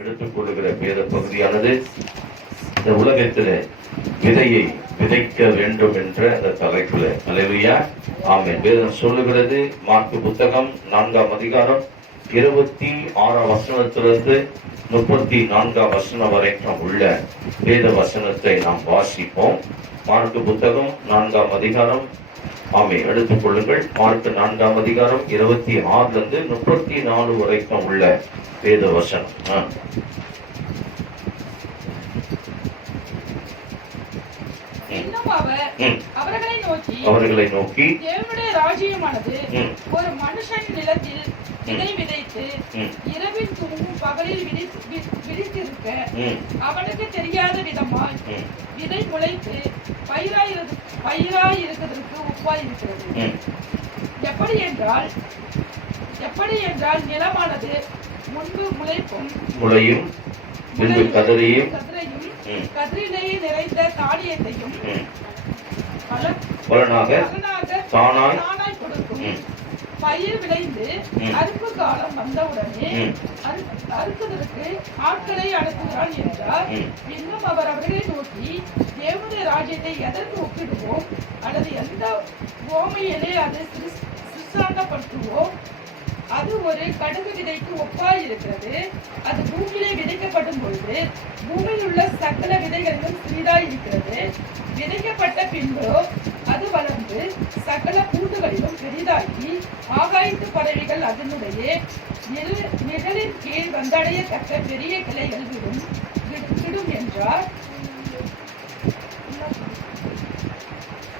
எடுத்துக் கொள்ளுகிற வேத பகுதியானது இந்த உலகத்தில் விதையை விதைக்க வேண்டும் என்ற அந்த தலைப்புல. அல்லேலூயா, ஆமென். வேதம் சொல்லுகிறது, மார்க்கு புத்தகம் 4ஆம் அதிகாரம் 26ஆம் வசனத்திலிருந்து 34ஆம் வசனம் வரைக்கும் உள்ள வேத வசனத்தை நாம் வாசிப்போம். மார்க்கு புத்தகம் 4ஆம் அதிகாரம், ஆமென், எடுத்துக் கொள்ளுங்கள். மார்க்கு 4ஆம் அதிகாரம் 26லிருந்து 34 வரைக்கும் உள்ள வேத வசனம். அவர்களை நோக்கி தேவனுடைய ராஜ்யமானது ஒரு மனுஷன் நிலத்தில் விதை விதைத்து இரவில் தூங்கும் பகலில் விழித்திருக்க அவனுக்கு தெரியாத விதமாய் விதை முளைத்து பயிராயிருக்கிறதற்கு ஒப்பாய் இருக்கிறது. எப்படி என்றால் நிலமானது முன்பு முளையும் பின்பு கதிரையும் கதிரிலேயே நிறைந்த தானியத்தையும் பலனாக தானாய் கொடுக்கும். பயிர் விளைந்து அறுப்பு காலம் வந்தவுடனே அறுப்பதற்கு ஆட்களை அனுப்புகிறான் என்றார். இன்னும் அவர் அவர்களை நோக்கி, தேவனுடைய ராஜ்யத்தை எதற்கு ஒப்பிடுவோம் அல்லது எந்த ஓமையிலே அது சிறுசாண்டப்படுத்துவோம்? அது ஒரு கடுகு விதைக்கு ஒப்பாய் இருக்கிறது. அது பூமியிலே விதைக்கப்படும் பொழுது பூமியில் உள்ள சகல விதைகளிலும் சிறிதாய் இருக்கிறது. விதைக்கப்பட்ட பின்போ அது வளர்ந்து சகல பூண்டுகளிலும் பெரிதாகி ஆகாயத்து பறவைகள் அதனுடைய நிழலின் கீழ் வந்தடையத்தக்க பெரிய கிளைகள் விடும் என்றார்.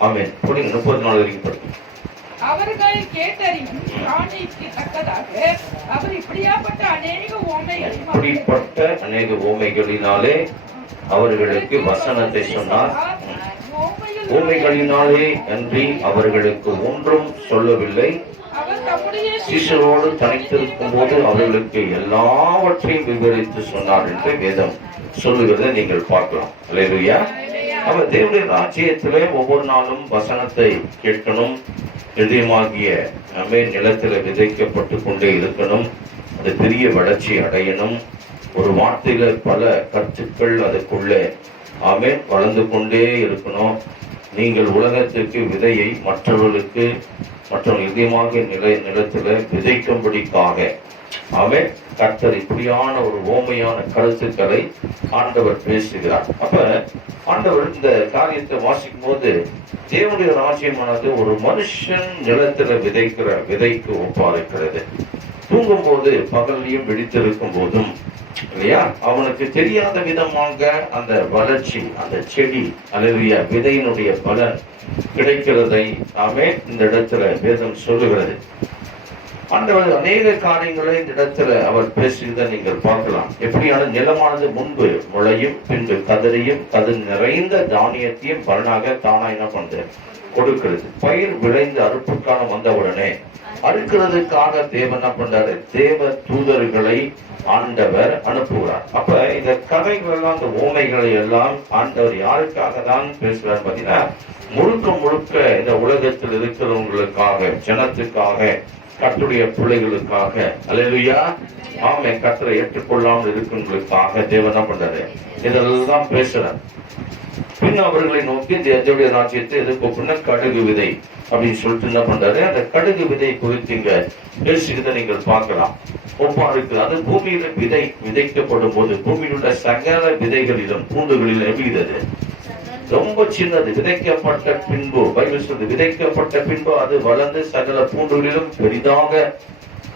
ஆமென். 34 வரைக்கும் அவர்கள் கேட்டறியும் பிராணிக்கு தக்கதாக அவர் இப்படிப்பட்ட அநேக ஓமைகளினாலே அவர்களுக்கு வசனத்தை சொன்னார். ஓமைகளினாலே அன்றி அவர்களுக்கு ஒன்றும் சொல்லவில்லை. சிஷ்யரோடு தனித்திருக்கும் போது அவர்களுக்கு எல்லாவற்றையும் விவரித்து சொன்னார் என்று வேதம் சொல்லுகிறதை நீங்கள் பார்க்கலாம். அல்லேலூயா. அவர் தேவனுடைய ராஜ்யத்திலே ஒவ்வொரு நாளும் வசனத்தை கேட்கணும். இதயமாகிய நம்மே நிலத்தில் விதைக்கப்பட்டு கொண்டே இருக்கணும். அது பெரிய வளர்ச்சி அடையணும். ஒரு வார்த்தையில பல கருத்துக்கள் அதுக்குள்ளே ஆமென் வளர்ந்து கொண்டே இருக்கணும். நீங்கள் உலகத்திற்கு விதையை மற்றவர்களுக்கு மற்றும் இதயமாக நிலத்தில் விதைக்கும்படிக்காக ஆமென் கர்த்தர் இப்படியான ஒரு ஓமையான கருத்துக்களை ஆண்டவர் பேசுகிறார். அப்ப ஆண்டவர் இந்த காரியத்தை வாசிக்கும் போது தேவனுடைய ராஜ்யமானது ஒரு மனுஷன் நிலத்துல விதைக்கிற விதைக்கு ஒப்பா இருக்கிறது. தூங்கும் போது பகல்லையும் விழித்திருக்கும் போதும் இல்லையா, அவனுக்கு தெரியாத விதமாக அந்த வளர்ச்சி, அந்த செடி அல்லது விதையினுடைய பலன் கிடைக்கிறதை நாமே இந்த இடத்துல வேதம் சொல்லுகிறது. ஆண்டவர் அநேக காரியங்களை இந்த இடத்துல அவர் பேசுகிறத நீங்கள் பார்க்கலாம். எப்படியான நிலமானது முன்பு முளையும் பின்பு கதிரையும் கதிர் நிறைந்த தானியத்தையும் பலனாக தானா என்ன பண்றது கொடுக்கிறது. பயிர் விளைந்து அறுப்புக்கான வந்தவுடனே அறுக்கிறதுக்காக தேவன் என்ன பண்றாரு, தேவ தூதர்களை ஆண்டவர் அனுப்புகிறார். அப்ப இந்த கதைகள் எல்லாம், இந்த ஓமைகளை எல்லாம் ஆண்டவர் யாருக்காக தான் பேசுறாரு பாத்தீங்கன்னா, முழுக்க முழுக்க இந்த உலகத்தில் இருக்கிறவங்களுக்காக, ஜனத்துக்காக, கர்த்தருடைய பிள்ளைகளுக்காக. அல்லேலூயா, ஆமென். கர்த்தரை ஏற்றுக்கொள்ளாமல் இருக்கிறவங்களுக்காக தேவன் என்ன பண்றாரு, இதெல்லாம் பேசுறார். பின் அவர்களை நோக்கி தேவனுடைய ராஜ்யத்தை எதிர்ப்பு கடுகு விதை அப்படின்னு சொல்லிட்டு என்ன பண்றாரு, அந்த கடுகு விதை குறித்து இங்க பேசுகிறத நீங்கள் பார்க்கலாம். ஒப்பா இருக்கு. அது பூமியில விதைக்கப்படும் போது பூமியில் உள்ள சகல விதைகளிலும் பூண்டுகளிலும் எப்படி ரொம்ப சின்னது. விதைக்கப்பட்ட பின்பு பைபிள் சொல்றது, விதைக்கப்பட்ட பின்பு அது வளர்ந்து சகல பூண்டுகளிலும்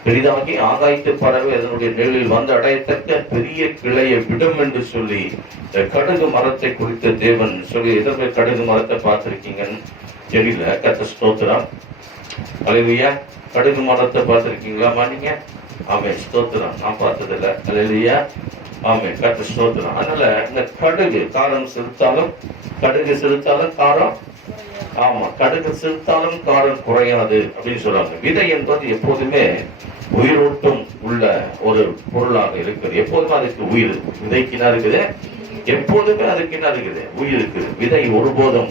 பெரிதாகி ஆகாய்த்து பறவை அதனுடைய நிழலில் வந்து அடையத்தக்க பெரிய கிளையை விடும் என்று சொல்லி கடுகு மரத்தை குறித்து தேவன் சொல்லி, எதற்கு கடுகு மரத்தை பார்த்திருக்கீங்கன்னு தெரியல. கர்த்தர் ஸ்தோத்திரம். அல்லேலூயா. கடுகு மரத்தை பார்த்திருக்கீங்களா? மாட்டீங்க. ஆமென். ஸ்தோத்திரம். நான் பார்த்ததில்ல. அல்லேலூயா. ஆமென். கர்த்தர் ஸ்தோத்திரம். அதனால இந்த கடுகு காரம் சிறுத்தாலும் காரம், ஆமா, கடுகு சிறுத்தாலும் காரம் குறையாது அப்படின்னு சொல்றாங்க. விதை என்பது எப்போதுமே உயிரோட்டம் உள்ள ஒரு பொருளாக இருக்கிறது. எப்போதுமே அதுக்கு உயிர். விதைக்கு என்ன இருக்குது? எப்போதுமே அதுக்கு என்ன இருக்குது? உயிர் இருக்குது. விதை ஒருபோதும்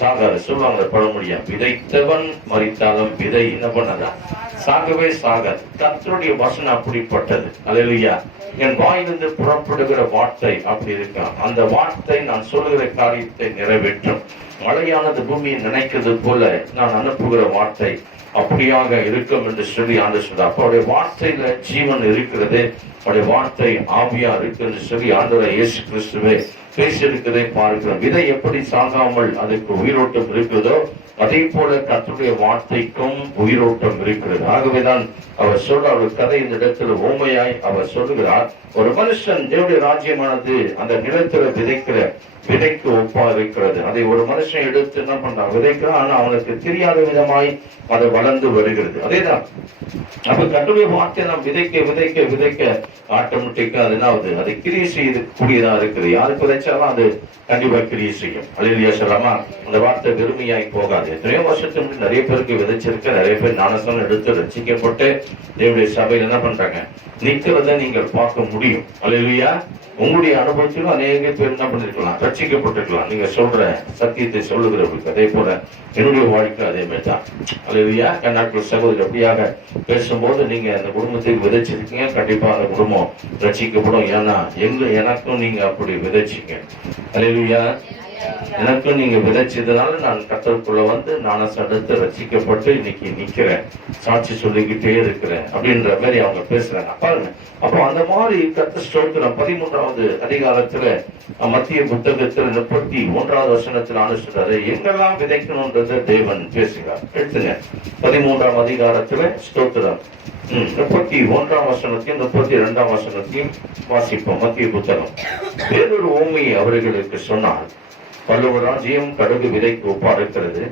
சாகாது. சொல்லுவாங்க பழமொழியா, விதைத்தவன் மறித்தாலும் விதை என்ன பண்ணாதான் சாகவே சாகாது. கர்த்தருடைய வசனம் அப்படிப்பட்டது. அல்லேலூயா. என் வாயிலிருந்து புறப்படுகிற வார்த்தை அப்படி இருக்கும். அந்த வார்த்தை நான் சொல்லுகிற காரியத்தை நிறைவேற்றும். மழையானது பூமியை நினைக்கிறது போல நான் அனுப்புகிற வார்த்தை அப்படியாக இருக்கும் என்று சொல்லி ஆண்டவர் சொல்றார். அப்ப அவருடைய வார்த்தையில ஜீவன் இருக்கிறது, அவருடைய வார்த்தை ஆவியா இருக்கு என்று சொல்லி ஆண்டவர் இயேசு கிறிஸ்துவே பேசியிருக்கிறதை பார்க்கிறோம். விதை எப்படி சாகாமல் அதுக்கு உயிரோட்டம் இருக்கிறதோ அதே போல கர்த்தருடைய வார்த்தைக்கும் உயிரோட்டம் இருக்கிறது. ஆகவேதான் அவர் சொல்ற ஒரு கதை இந்த இடத்துல ஓமையாய் அவர் சொல்லுகிறார். ஒரு மனுஷன் தேவனுடைய ராஜ்யமானது அந்த நிலத்துல விதைக்கிற விதைக்கு ஒப்பா இருக்கிறது. அதை ஒரு மனுஷன் எடுத்து என்ன பண்றான், விதைக்கிறான். ஆனா அவனுக்கு தெரியாத விதமாய் அது வளர்ந்து வருகிறது. அதேதான் அப்ப கர்த்தருடைய வார்த்தையை நாம் விதைக்க விதைக்க விதைக்க ஆட்டோமேட்டிக்கா அது என்ன ஆகுது, அது கிரியை செய்யக்கூடியதா இருக்குது. யாருக்கு விதைச்சாலும் அது கண்டிப்பா கிரியை செய்யும். அல்லேலூயா சொல்லாமா. அந்த வார்த்தை வெறுமையாய் போகாது. எத்தனையோ வருஷத்துக்கு நிறைய பேருக்கு விதைச்சிருக்க, நிறைய பேர் ஞானஸ்நானம் எடுத்து ரட்சிக்கப்பட்டு தேவனுடைய சபையில் என்ன பண்றாங்க, நிக்கிறத நீங்கள் பார்க்க முடியும். அல்லேலூயா. உங்களுடைய அனுபவத்திலும் அநேக பேர் என்ன பண்ணிருக்கலாம், ரட்சிக்கப்பட்டிருக்கலாம். நீங்க சொல்ற சத்தியத்தை சொல்லுகிறவர்களுக்கு. அதே போல என்னுடைய வாழ்க்கை அதே மாதிரி தான். அல்லேலூயா. கர்நாடக சகோதரி அப்படியாக பேசும்போது நீங்க அந்த குடும்பத்துக்கு விதைச்சிருக்கீங்க, கண்டிப்பா அந்த குடும்பம் ரட்சிக்கப்படும். ஏன்னா எனக்கும் நீங்க அப்படி விதைச்சிங்க. அல்லேலூயா. எனக்கும் நீங்க விதைச்சதுனால நான் கர்த்தருக்குள்ள வந்து நான சடுத்து ரட்சிக்கப்பட்டு இன்னைக்கு நிக்கிறேன், சாட்சி சொல்லிக்கிட்டே இருக்கிறேன் அப்படின்ற மாதிரி அவங்க பேசுறாங்க. பாருங்க. அப்போ அந்த மாதிரி கர்த்தர் ஸ்தோத்திரம் 13வது அதிகாரத்துல மத்திய புத்தகத்துல 31வது வசனத்துல அனுசரித்தாரு. எங்கெல்லாம் விதைக்கணும்ன்றத தேவன் பேசுகிறார். எடுத்துங்க 13ஆம் அதிகாரத்துல ஸ்தோத்திரம் 31ஆம் வசனத்தையும் 32ஆம் வசனத்தையும் வாசிப்போம். மத்திய புத்தகம். வேறொரு ஓமையை அவர்களுக்கு சொன்னார். பல்லவ ராஜ்யம் கடுகு விதைக்கு ஒப்பாருக்கிறது.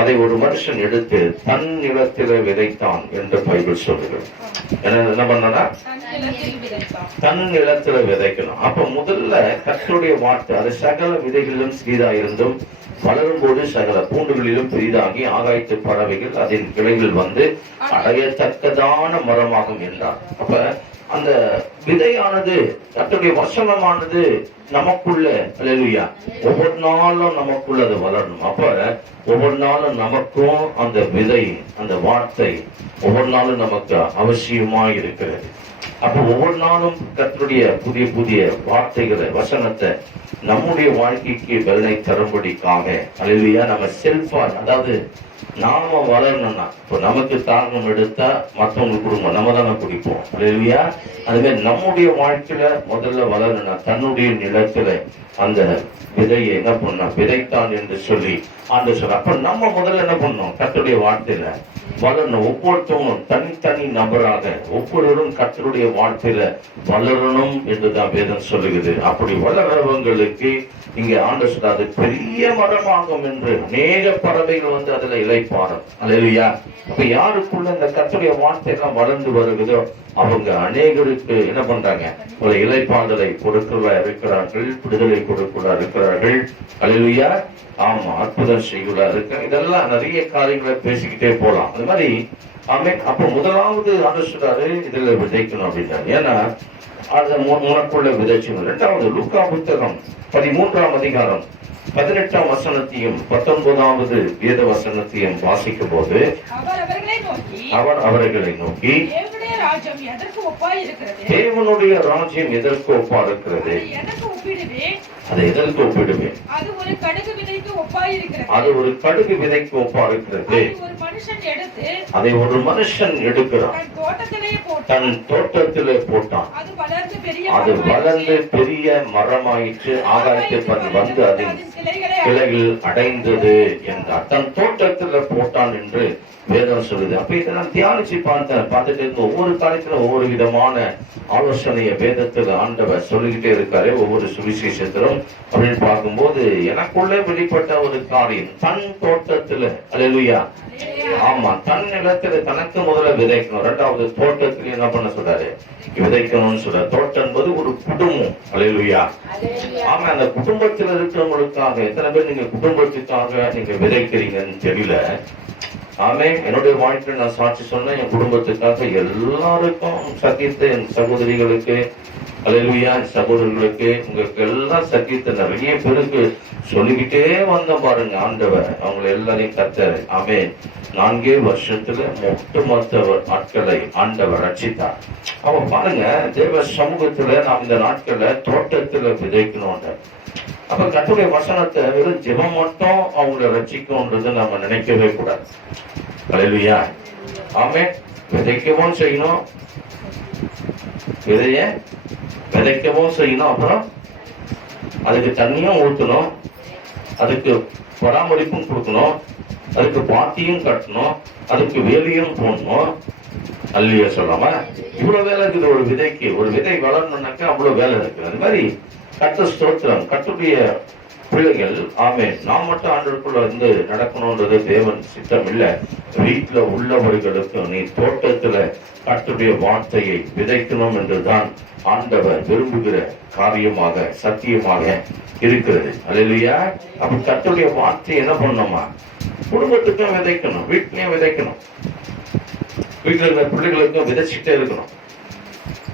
அதை ஒரு மனுஷன் எடுத்து தன் நிலத்தில விதைத்தான் என்று பைபிள் சொல்லுகிறது. என்ன பண்ணா, தன் நிலத்தில விதைக்கணும். அப்ப முதல்ல கர்த்தருடைய வார்த்தை அது சகல விதைகளிலும் சிறிதா இருந்தும் வளரும் போது சகல பூண்டுகளிலும் பெரிதாகி ஆகாயத்து பறவைகள் அதன் கிளைகள் வந்து அடையத்தக்கதான மரமாகும் என்றார். அப்ப அந்த விதையானது கர்த்தருடைய வசனமானது நமக்குள்ள, அல்லேலூயா, ஒவ்வொரு நாளும் நமக்குள்ள அது வளரணும். அப்ப ஒவ்வொரு நாளும் நமக்கும் அந்த விதை, அந்த வார்த்தை ஒவ்வொரு நாளும் நமக்கு அவசியமா இருக்கிறது. அப்ப ஒவ்வொரு நாளும் கர்த்தருடைய புதிய புதிய வார்த்தைகளை, வசனத்தை நம்முடைய வாழ்க்கைக்கு பலனை தரும்படிக்காக, அல்லேலூயா, நம்ம செல்ஃபா, அதாவது நாம வளரணும்னா, இப்போ நமக்கு தாகம் எடுத்தா மற்றவங்களுக்கு கொடுங்க, நம்ம தானே குடிப்போம். அல்லேலூயா. அதுவே நம்முடைய வாழ்க்கையில முதல்ல வளரணும்னா தன்னுடைய நிலத்துல அந்த விதையை என்ன பண்ணா விதைத்தான் என்று சொல்லி ஆண்டவர் சொல்ற. அப்ப நம்ம முதல்ல என்ன பண்ணோம், கர்த்தருடைய வார்த்தையில வளரணும். ஒவ்வொருத்தவங்களும் தனித்தனி நபராக ஒவ்வொருவரும் கர்த்தருடைய வார்த்தையில வளரணும் என்றுதான் வேதம் சொல்லுகிறது. அப்படி வளர்றவங்களுக்கு இங்க ஆண்டவர் சொல்ற அது பெரிய மரமாகும் என்று அநேக பறவைகள் வந்து அதுல இளைப்பாறும். அல்லேலூயா. அப்ப யாருக்குள்ள இந்த கர்த்தருடைய வார்த்தை எல்லாம் வளர்ந்து வருகிறதோ அவங்க அநேகருக்கு என்ன பண்றாங்க, ஒரு இளைப்பாறுதலை கொடுக்கிறதா இருக்கிறார்கள், விடுதலை கொடுக்கிறதா இருக்கிறார்கள். அல்லேலூயா. ஆமா, அற்புதம் செய்கிறதா இருக்க. இதெல்லாம் நிறைய காரியங்களை பேசிக்கிட்டே போலாம். அது மாதிரி ஆமென். அப்ப முதலாவது ஆண்டவர் சொல்றாரு இதுல விதைக்கணும் அப்படின்னாரு. ஏன்னா அது உனக்குள்ள விதைச்சு. இரண்டாவது லூக்கா புத்தகம் 13ஆம் அதிகாரம் 18ஆம் வசனத்தையும் 19வது வேத வசனத்தையும் வாசிக்கும் போது அவர் அவர்களை நோக்கி தேவனுடைய ராஜ்யம் எதற்கு ஒப்பா இருக்கிறது, அதை எதற்கு ஒப்பிடுவேன், அது ஒரு கடுகு விதைக்கு ஒப்பா இருக்கிறது. அதை ஒரு மனுஷன் எடுக்கிறான், தன் தோட்டத்திலே போட்டான், அது வளர்ந்து பெரிய மரமாயிற்று, ஆகாயத்தை வந்து அதன் கிளைகள் அடைந்தது என்றார். தன் தோட்டத்துல போட்டான் என்று வேதம் சொல்லுது. அப்ப இதை நான் தியானிச்சு பார்த்துட்டு இருக்க ஒவ்வொரு காலத்துல ஒவ்வொரு விதமான ஆலோசனைய வேதத்துல ஆண்டவர் சொல்லிக்கிட்டே இருக்காரு. ஒவ்வொரு சுவிசேஷத்திலும் அப்படின்னு பார்க்கும்போது எனக்குள்ளே வெளிப்பட்ட ஒரு காரியம், தன் தோட்டத்துல, அல்லேலூயா, ஆமா, தன் நிலத்துல தனக்கு முதல்ல விதைக்கணும். இரண்டாவது தோட்டத்துல என்ன பண்ண சொல்றாரு, விதைக்கணும்னு சொல்றாரு. தோட்டம் என்பது ஒரு குடும்பம். அல்லேலூயா. ஆமா, அந்த குடும்பத்துல இருக்கிறவங்களுக்காக எத்தனை பேர் நீங்க குடும்பத்துக்காக நீங்க விதைக்கிறீங்கன்னு தெரியல. ஆமே, என்னுடைய வாழ்க்கையில் நான் சாட்சி சொன்னேன். என் குடும்பத்துக்காக எல்லாருக்கும் சத்தியத்தை, என் சகோதரிகளுக்கு, அல்லேலூயா. சகோதரர்களுக்கு உங்களுக்கு எல்லாம் சத்தியத்தை நிறைய பேருக்கு சொல்லிக்கிட்டே வந்த பாருங்க ஆண்டவர், அவங்களை எல்லாரையும் கர்த்தர் ஆமென் 4 வருஷத்துல ஒட்டுமொத்த ஆட்களை ஆண்டவர் ரட்சித்தார். அவ பாருங்க, தேவ சமூகத்துல நாம் இந்த நாட்கள்ல தோட்டத்துல விதைக்கணும். அப்ப கர்த்தருடைய வசனத்தை வெறும் ஜெபம் மட்டும் அவங்களை ரட்சிக்கும்ன்றது நம்ம நினைக்கவே கூடாது. அல்லேலூயா. ஆமென். விதைக்கவும் செய்யணும், விதைய விதைக்கவும் செய்யணும், அப்புறம் அதுக்கு தண்ணியும் ஊற்றணும், அதுக்கு பராமரிப்பும் கொடுக்கணும், அதுக்கு பாத்தியும் கட்டணும், அதுக்கு வேலியும் போடணும். அல்லையா சொல்லாம இவ்வளவு வேலை இருக்குது. ஒரு விதைக்கு ஒரு விதை வளரணும்னாக்கா அவ்வளவு வேலை இருக்குது. அது மாதிரி கர்த்தர் ஸ்தோத்திரம், கர்த்தருடைய பிள்ளைகள் ஆமென் நாம் மட்டும் ஆண்டவருக்குள்ள இருந்து நடக்கணும்ன்றது தேவன் சித்தம் இல்ல. வீட்டுல உள்ளவர்களுக்கு நீ தோட்டத்துல கர்த்தருடைய வார்த்தையை விதைக்கணும் என்றுதான் ஆண்டவர் விரும்புகிற காரியமாக சத்தியமாக இருக்கிறது. அல்லேலூயா. அப்ப கர்த்தருடைய வார்த்தை என்ன பண்ணணுமா? குடும்பத்துக்கும் விதைக்கணும், வீட்லயும் விதைக்கணும், வீட்டுல இருக்கிற பிள்ளைகளுக்கும் விதைச்சிட்டே இருக்கணும்.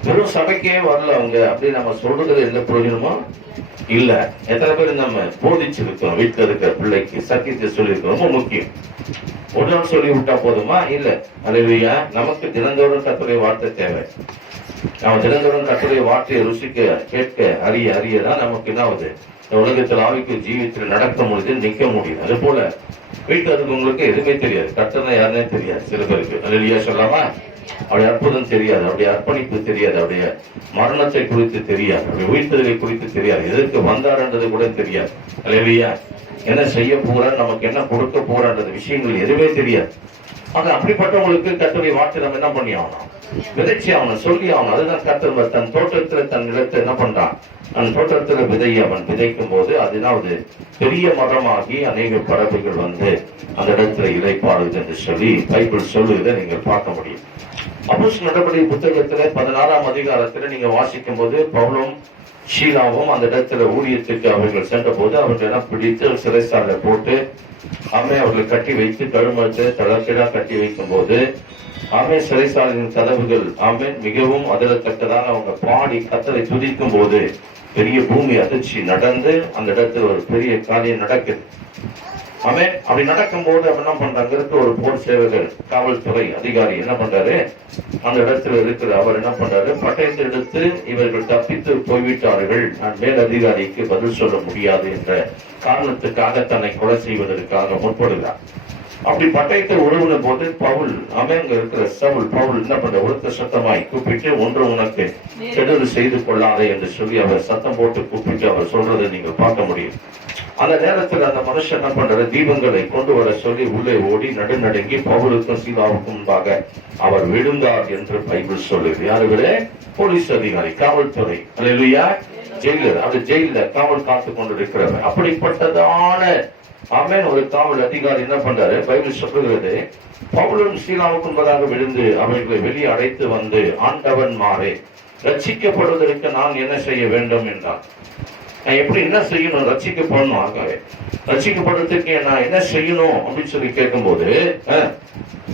வெறும் சபைக்கே வரல அவங்க அப்படி நம்ம சொல்றது எந்த பிரயோஜனமோ இல்ல. எத்தனை பேர் நம்ம போதிச்சிருக்கோம், வீட்டுல இருக்கிற பிள்ளைக்கு சத்தியத்தை சொல்லியிருக்கோம். ரொம்ப முக்கியம். ஒரு நாள் சொல்லி விட்டா போதுமா? இல்ல. அல்லேலூயா. நமக்கு தினந்தோறும் கர்த்தருடைய வார்த்தை தேவை. நம்ம தினந்தோறும் கர்த்தருடைய வார்த்தையை ருசிக்க கேட்க அறிய அறியதான் நமக்கு என்ன ஆகுது? இந்த உலகத்தில் ஆவிக்கு ஜீவித்தில் நடக்க முடியுது, நிக்க முடியும். அது போல வீட்டுல இருக்கவங்களுக்கு எதுவுமே தெரியாது, கர்த்தர்னா யாருன்னே தெரியாது சில பேருக்கு. அல்லேலூயா சொல்லாமா? அவருடைய அற்புதம் தெரியாது, அவருடைய அர்ப்பணிப்பு தெரியாது, அவருடைய மரணத்தை குறித்து தெரியாது, அவருடைய உயிர்த்தலை குறித்து தெரியாது, எதற்கு வந்தார்ன்றது கூட தெரியாது. அல்லேலூயா. என்ன செய்ய போறார், நமக்கு என்ன கொடுக்க போறான்றது விஷயங்கள் எதுவுமே தெரியாது. ஆனா அப்படிப்பட்டவங்களுக்கு கர்த்தருடைய வார்த்தை நம்ம என்ன பண்ணி ஆகணும்? விதைச்சி ஆகணும், சொல்லி ஆகணும். அதுதான் கர்த்தர் தன் தோட்டத்துல தன் நிலத்தை என்ன பண்றான்? அந்த தோட்டத்துல விதையை அவன் விதைக்கும் போது அதனாவது பெரிய மரமாகி அநேக பறவைகள் வந்து அந்த இடத்துல இலைப்பாடுது என்று சொல்லி பைபிள் சொல்லுவதை நீங்கள் பார்க்க முடியும். அப்போஸ்தலர் நடபடிகள் புத்தகத்துல 16ஆம் அதிகாரத்துல நீங்க வாசிக்கும் போது பவுலும் ஷீலாவும் அந்த இடத்துல ஊழியத்துக்கு அவர்கள் சென்ற போது அவர்கள் எல்லாம் பிடித்து சிறைச்சாலை போட்டு அவர்களை கட்டி வைத்து கழுமத்தை தளர்ச்சிடா கட்டி வைக்கும் போது சிறைசாலையின் கதவுகள் மிகவும் அதிரத்தக்கதாக அவங்க பாடி கர்த்தரை துதிக்கும் போது பெரிய பூமி அதிர்ச்சி நடந்து அந்த இடத்துல ஒரு பெரிய காரியம் நடக்குது. அப்படி நடக்கும் போது என்ன பண்றாங்க, ஒரு போர் சேவகர் காவல்துறை அதிகாரி என்ன பண்றாரு, அந்த இடத்துல இருக்கிற அவர் என்ன பண்றாரு, பட்டயத்தை எடுத்து இவர்கள் தப்பித்து போய்விட்டார்கள், நான் மேல் அதிகாரிக்கு பதில் சொல்ல முடியாது என்ற காரணத்துக்காக தன்னை கொலை செய்வதற்காக முற்படுகிறார். அப்படி பட்டயத்தை உருவின போது பவுல் அங்க இருக்கிற சவுல் பவுல் என்ன பண்ற, உரத்த சத்தமாய் கூப்பிட்டு ஒன்று உனக்கு கெடுதல் செய்து கொள்ளாதே என்று சொல்லி அவர் சத்தம் போட்டு கூப்பிட்டு அவர் சொல்றதை நீங்கள் பார்க்க முடியும். அந்த நேரத்தில் அந்த மனுஷன் என்ன பண்றாரு, தீபங்களை கொண்டு வர சொல்லி உள்ளே ஓடி நடுநடுங்கி பவுலுக்கும் சீலாவுக்கும் முன்பாக அவர் விழுந்தார் என்று பைபிள் சொல்லுது. யாருகளே? போலீஸ் அதிகாரி, காவல்துறை. அல்லேலூயா. ஜெயிலர், அது ஜெயில காவல் காத்து கொண்டிருக்கிறவர். அப்படிப்பட்டதான ஒரு காவல் அதிகாரி என்ன பண்றாரு, பைபிள் சொல்லுகிறது, பவுலும் சீலாவுக்கும் முன்பதாக விழுந்து அவர்களை வெளியே அடைத்து வந்து ஆண்டவன் மாறே ரட்சிக்கப்படுவதற்கு நான் என்ன செய்ய வேண்டும் என்றான். நான் எப்படி என்ன செய்யணும், ரட்சிக்கப்படணும், ஆகவே ரட்சிக்கப்படுறதுக்கு நான் என்ன செய்யணும் அப்படின்னு சொல்லி கேட்கும் போது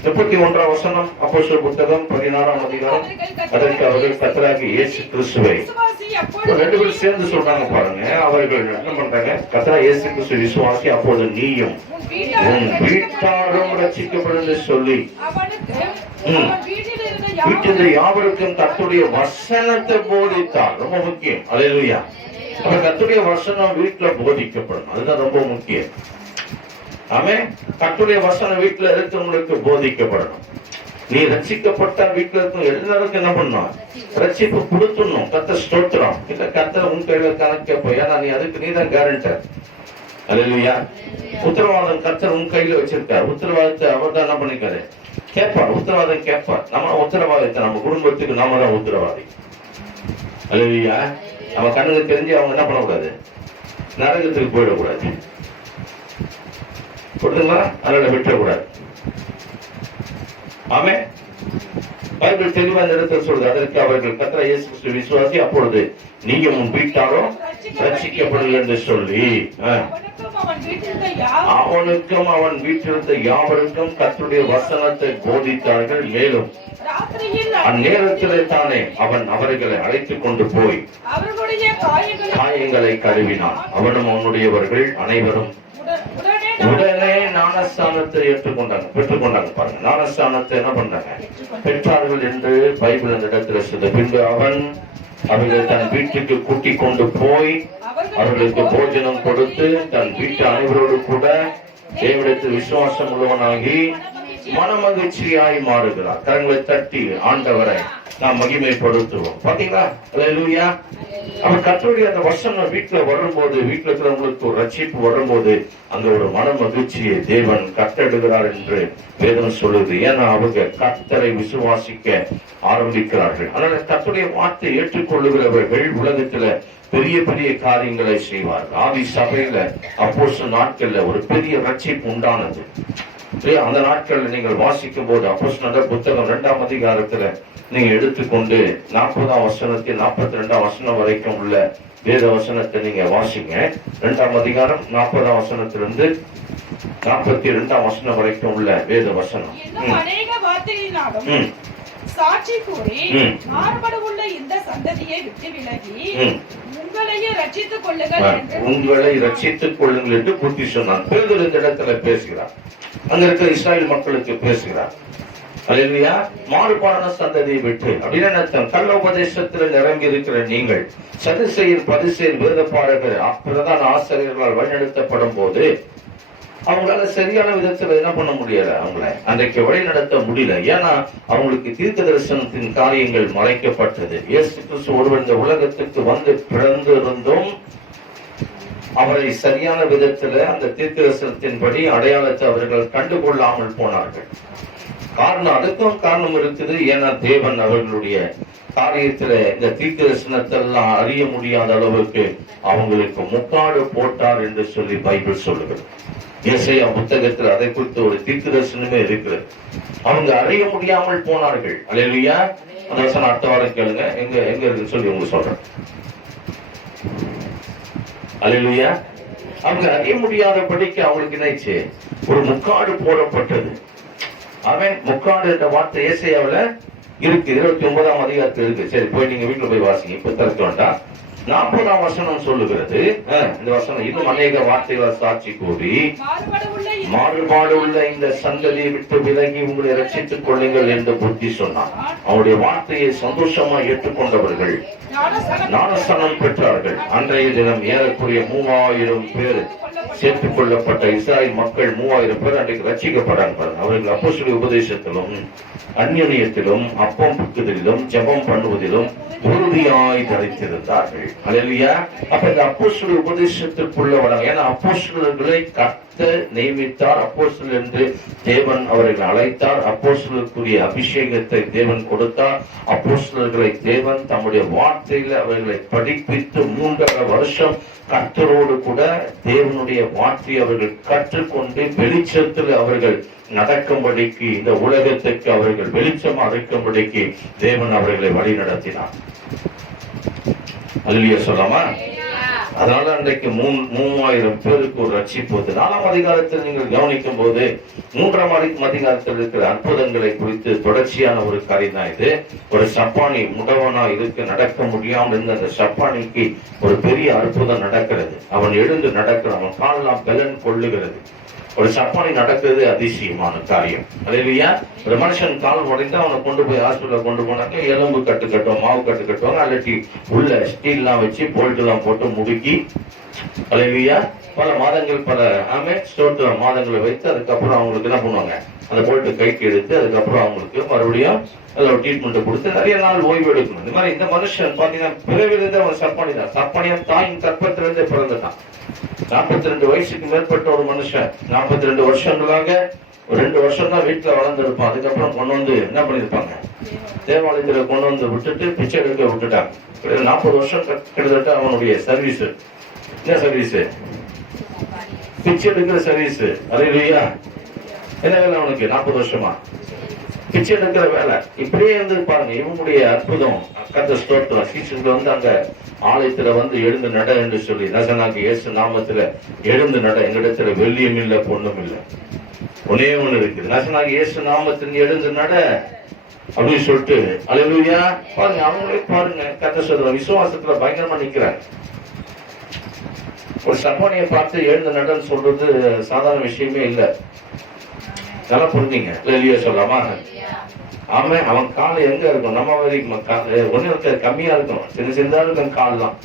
31ஆம் வசனம் அப்போஸ்தலர் புத்தகம் 16ஆம் அதிகாரம், அதற்கு அவர்கள் கர்த்தராகிய இயேசு கிறிஸ்துவை ரெண்டு பேரும் சேர்ந்து சொல்றாங்க பாருங்க. அவர்கள் என்ன பண்றாங்க, கர்த்தராகிய இயேசு கிறிஸ்து விசுவாசி, அப்போது நீயும் உன் வீட்டாரும் ரட்சிக்கப்படும் சொல்லி வீட்டில் யாவருக்கும் கர்த்தருடைய வசனத்தை போதித்தார். ரொம்ப முக்கியம். அல்லேலூயா. அப்ப கர்த்தருடைய வசனம் வீட்டுல போதிக்கப்படும், அதுதான் ரொம்ப முக்கியம். கர்த்தருடைய வசனம் வீட்டுல இருக்கிறவங்களுக்கு போதிக்கப்படணும். நீ ரட்சிக்கப்பட்ட வீட்டுல இருக்கும் எல்லாருக்கும் என்ன பண்ணணும், ரட்சிப்பு கொடுத்துடணும். கர்த்தர் ஸ்தோத்திரம். இல்ல கர்த்தர் உன் கையில கணக்கு, ஏன்னா நீ அதுக்கு நீதான் கேரண்டர். அல்லேலூயா. உத்தரவாதம் கர்த்தர் உன் கையில வச்சிருக்காரு. உத்தரவாதத்தை அவர் தான் என்ன பண்ணிக்காரு, கேட்பார். உத்தரவாதம் கேட்பார். நம்ம உத்தரவாதத்தை நம்ம குடும்பத்துக்கு நாம தான் உத்தரவாதி. அல்லேலூயா. நம்ம கண்ணுக்கு தெரிஞ்சு அவங்க என்ன பண்ணக்கூடாது, நரகத்துக்கு போயிடக்கூடாது. கொடுத்துங்களா, அதனால விட்டுறக்கூடாது. ஆமே. பைபிள் தெளிவா இந்த இடத்துல சொல்றது, அதற்கு அவர்கள் கர்த்தராகிய இயேசு கிறிஸ்து விசுவாசி, அப்பொழுது நீயும் உன் வீட்டாரும் ரட்சிக்கப்படுங்கள் என்று சொல்லி அவனுக்கும் அவன் வீட்டிலிருந்த யாவருக்கும் கர்த்தருடைய வசனத்தை போதித்தார்கள். மேலும் அந்நேரத்திலே தானே அவன் அவர்களை அழைத்துக் கொண்டு போய் காயங்களை கழுவினான். அவனும் அவனுடையவர்கள் அனைவரும் உடனே ஞானஸ்தானத்தை பெற்றுக்கொண்டாங்க. பாருங்க, ஞானஸ்தானத்தை என்ன பண்ணாங்க, பெற்றார்கள் என்று பைபிள் அந்த இடத்துல சொல்லுது. பின்பு அவன் அவர்களை தன் வீட்டுக்கு கூட்டிக் கொண்டு போய் அவர்களுக்கு போஜனம் கொடுத்து தன் வீட்டு அனைவரோடு கூட தேவனிடத்தில் விசுவாசம் உள்ளவனாகி மனமகிழ்ச்சியாய் மாறுகிறார். கரங்களை தட்டி ஆண்டவரை நாம் மகிமைப்படுத்துவோம். பாத்தீங்களா? அல்லேலூயா. அவன் கர்த்தருடைய அந்த வசனம் வீட்டுல வரும்போது, வீட்டுல இருக்கிறவங்களுக்கு ஒரு ரட்சிப்பு வரும்போது அங்க ஒரு மன மகிழ்ச்சியை தேவன் கட்டடுகிறார் என்று வேதம் சொல்லுது. ஏன்னா அவங்க கர்த்தரை விசுவாசிக்க ஆரம்பிக்கிறார்கள். அதனால கர்த்தருடைய வார்த்தை ஏற்றுக்கொள்ளுகிறவர்கள் உலகத்துல பெரிய பெரிய காரியங்களை செய்வார்கள். ஆதி சபையில அப்போஸ்தலர் நாட்கள்ல ஒரு பெரிய ரட்சிப்பு உண்டானது. அந்த நாட்கள்ல நீங்கள் வாசிக்கும் போது அப்போஸ்தலர் புத்தகம் 2ஆம் அதிகாரத்துல நீங்க எடுத்துக்கொண்டு 40ஆம் வசனத்தில் 42ஆம் வசனம் வரைக்கும் உள்ள வேத வசனத்தை நீங்க வாசிங்க. 2ஆம் அதிகாரம் 40ஆம் வசனத்திலிருந்து 42ஆம் வசனம் வரைக்கும் உள்ள வேத வசனம். சாட்சி கூறி மாறுபடுள்ள இந்த சந்ததியை விட்டு விலகி உங்களை ரட்சித்துக் கொள்ளுங்கள் என்று புத்தி சொன்னான். பேதுரு இந்த இடத்துல பேசுகிறார். அங்க இருக்கிற இஸ்ராயல் மக்களுக்கு பேசுகிறார். அல்லேலூயா. மாறுபாடான சந்ததியை விட்டு அப்படின்னு கள்ள உபதேசத்துல நிரம்பி இருக்கிற நீங்கள் சதுசேயர் பரிசேயர் வேத பாடகர் பிரதான ஆசிரியர்களால் வழிநடத்தப்படும் போது அவங்களால சரியான விதத்துல என்ன பண்ண முடியல, அவங்கள அன்றைக்கு வழி நடத்த முடியல. ஏன்னா அவங்களுக்கு தீர்க்க தரிசனத்தின் காரியங்கள் மறைக்கப்பட்டது. இயேசு கிறிஸ்து ஒருவர் இந்த உலகத்துக்கு வந்து பிறந்திருந்தும் அவரை சரியான விதத்துல அந்த தீர்க்க தரிசனத்தின்படி அடையாளத்தை அவர்கள் கண்டுகொள்ளாமல் போனார்கள். காரணம், அதுக்கும் காரணம் இருக்குது. ஏன்னா தேவன் அவர்களுடைய காரியத்துல இந்த தீர்க்க தரிசனத்தை எல்லாம் அறிய முடியாத அளவுக்கு அவங்களுக்கு முக்காடு போட்டார் என்று சொல்லி பைபிள் சொல்லுகிறது. ஏசாயா புத்தகத்தில் அதை குறித்து ஒரு தீர்க்க தரிசனமே இருக்கிறது. அவங்க அறிய முடியாமல் போனார்கள். அல்லேலூயா. அந்த வசனம் அடுத்த வாரம் கேளுங்க, எங்க எங்க இருக்குன்னு சொல்லி உங்களுக்கு சொல்றேன். அல்லேலூயா. அவங்க அறிய முடியாதபடிக்கு அவங்களுக்கு என்னாச்சு, ஒரு முக்காடு போடப்பட்டது. அவன் முக்காடு என்ற வார்த்தை ஏசாயாவுல இருக்கு. 29ஆம் அதிகாரத்தில் இருக்கு. சரி, போய் நீங்க வீட்டுல போய் வாசிங்க, இப்ப திறக்க வேண்டாம். 40ஆம் வசனம் சொல்லுகிறது, இந்த வசனம் இன்னும் அநேக வார்த்தைகளை சாட்சி கூறி மாறுபாடு உள்ள இந்த சந்ததியை விட்டு விலகி உங்களை ரட்சித்துக் கொள்ளுங்கள் என்று புத்தி சொன்னான். அவருடைய வார்த்தையை சந்தோஷமா ஏற்றுக்கொண்டவர்கள் ஞானஸ்தானம் பெற்றார்கள். அன்றைய தினம் ஏறக்குறைய 3000 பேர் சேர்த்துக் கொள்ளப்பட்ட இஸ்ராயல் மக்கள் 3000 பேர் அன்றைக்கு ரட்சிக்கப்பட்டாங்க. அவர்கள் அப்போஸ்தலருடைய உபதேசத்திலும் அந்நியத்திலும் அப்பம் புக்குதலிலும் ஜெபம் பண்ணுவதிலும் உறுதியாய் தரித்திருந்தார்கள். அல்லேலூயா. அப்ப இந்த அப்போஸ்தலருடைய உபதேசத்திற்குள்ளவர்கள், ஏன்னா அப்போஸ்தலர்களை கர்த்தர் நியமித்தார். அப்போஸ்தலர் என்று தேவன் அவர்களை அழைத்தார். அப்போஸ்தலருக்குரிய அபிஷேகத்தை தேவன் கொடுத்தார். அப்போஸ்தலர்களை தேவன் தம்முடைய வார்த்தையில அவர்களை படிப்பித்து 3.5 வருஷம் கர்த்தரோடு கூட தேவனுடைய வார்த்தையை அவர்கள் கற்றுக்கொண்டு வெளிச்சத்தில் அவர்கள் நடக்கும்படிக்கு, இந்த உலகத்துக்கு அவர்கள் வெளிச்சமா இருக்கும்படிக்கு தேவன் அவர்களை வழி நடத்தினார். அல்லேலூயா சொல்லாமா? அதனால அன்றைக்கு 3000 பேருக்கு ஒரு ரட்சிப்பு. 4ஆம் அதிகாரத்தில் நீங்கள் கவனிக்கும் போது 3ஆம் அதிகாரத்தில் இருக்கிற அற்புதங்களை குறித்து தொடர்ச்சியான ஒரு காரியம் தான் இது. ஒரு சப்பானி முடவனா இருக்கு, நடக்க முடியாமல் இருந்த அந்த சப்பானிக்கு ஒரு பெரிய அற்புதம் நடக்கிறது. அவன் எழுந்து நடக்கிறான். அவன் காலெல்லாம் பலன் கொள்ளுகிறது. ஒரு சப்பானி நடக்கிறது அதிசயமான காரியம். அல்லேலூயா. ஒரு மனுஷன் கால் உடைந்து அவனை கொண்டு போய் ஹாஸ்பிட்டல் கொண்டு போனாக்க எலும்பு கட்டு கட்டுவோம், மாவு கட்டு கட்டுவாங்க, அல்லாட்டி உள்ள ஸ்டீல்லாம் வச்சு போல்ட் எல்லாம் போட்டு முடுக்கி, அல்லேலூயா, பல மாதங்கள் ஸ்டோர் மாதங்களை வைத்து அதுக்கப்புறம் அவங்களுக்கு என்ன பண்ணுவாங்க, அந்த போல்ட்டு கைக்கு எடுத்து அதுக்கப்புறம் அவங்களுக்கு மறுபடியும் அதில் ஒரு ட்ரீட்மெண்ட் கொடுத்து நிறைய நாள் ஓய்வு எடுக்கணும். இந்த மாதிரி இந்த மனுஷன் பாத்தீங்கன்னா பிறவிலிருந்து அவன் சப்பானி தான். சப்பானியா தாயின் கற்பத்திலிருந்து பிறந்துட்டான். 42 வயசுக்கு மேற்பட்ட ஒரு மனுஷன் 42 வருஷங்களாக ஒரு 2 வருஷம் தான் வீட்டுல வளர்ந்துருப்பான். அதுக்கப்புறம் கொண்டு வந்து என்ன பண்ணிருப்பாங்க, தேவாலயத்துல கொண்டு வந்து விட்டுட்டு பிச்சை எடுக்க விட்டுட்டாங்க. 40 வருஷம் கிட்டத்தட்ட அவனுடைய சர்வீஸ். என்ன சர்வீஸ்? பிச்சை எடுக்கிற சர்வீஸ். அல்லேலூயா. என்ன வேலை அவனுக்கு? 40 வருஷமா பிச்சை எடுக்கிற வேலை இப்படியே இருந்து பாருங்க. இவங்களுடைய அற்புதம் கர்த்தர் ஸ்தோத்திரம். சீசர்கள் வந்து அங்க ஆலயத்துல வந்து எழுந்து நட என்று சொல்லி நசனாகி இயேசு நாமத்துல எழுந்து நட, எங்களிடத்துல வெள்ளியும் இல்ல பொண்ணும் இல்ல, ஒன்னே ஒண்ணு இருக்குது, நசனாகி இயேசு நாமத்தில் எழுந்து நட அப்படின்னு சொல்லிட்டு அல்லேலூயா. பாருங்க அவங்களே பாருங்க கர்த்தர் சொல்ற விசுவாசத்துல பயங்கரமா நிக்கிறாங்க. ஒரு சப்பானியை பார்த்து எழுந்து நடன்னு சொல்றது சாதாரண விஷயமே இல்லை. நல்லா புரிஞ்சுங்க. இல்லையா சொல்லாமா? ஆமா, அவன் கால் எங்க இருக்கும்? நம்ம வரைக்கும் கால் ஒண்ணு கம்மியா இருக்கும், சின்ன சின்னதா இருக்கும் கால் தான்.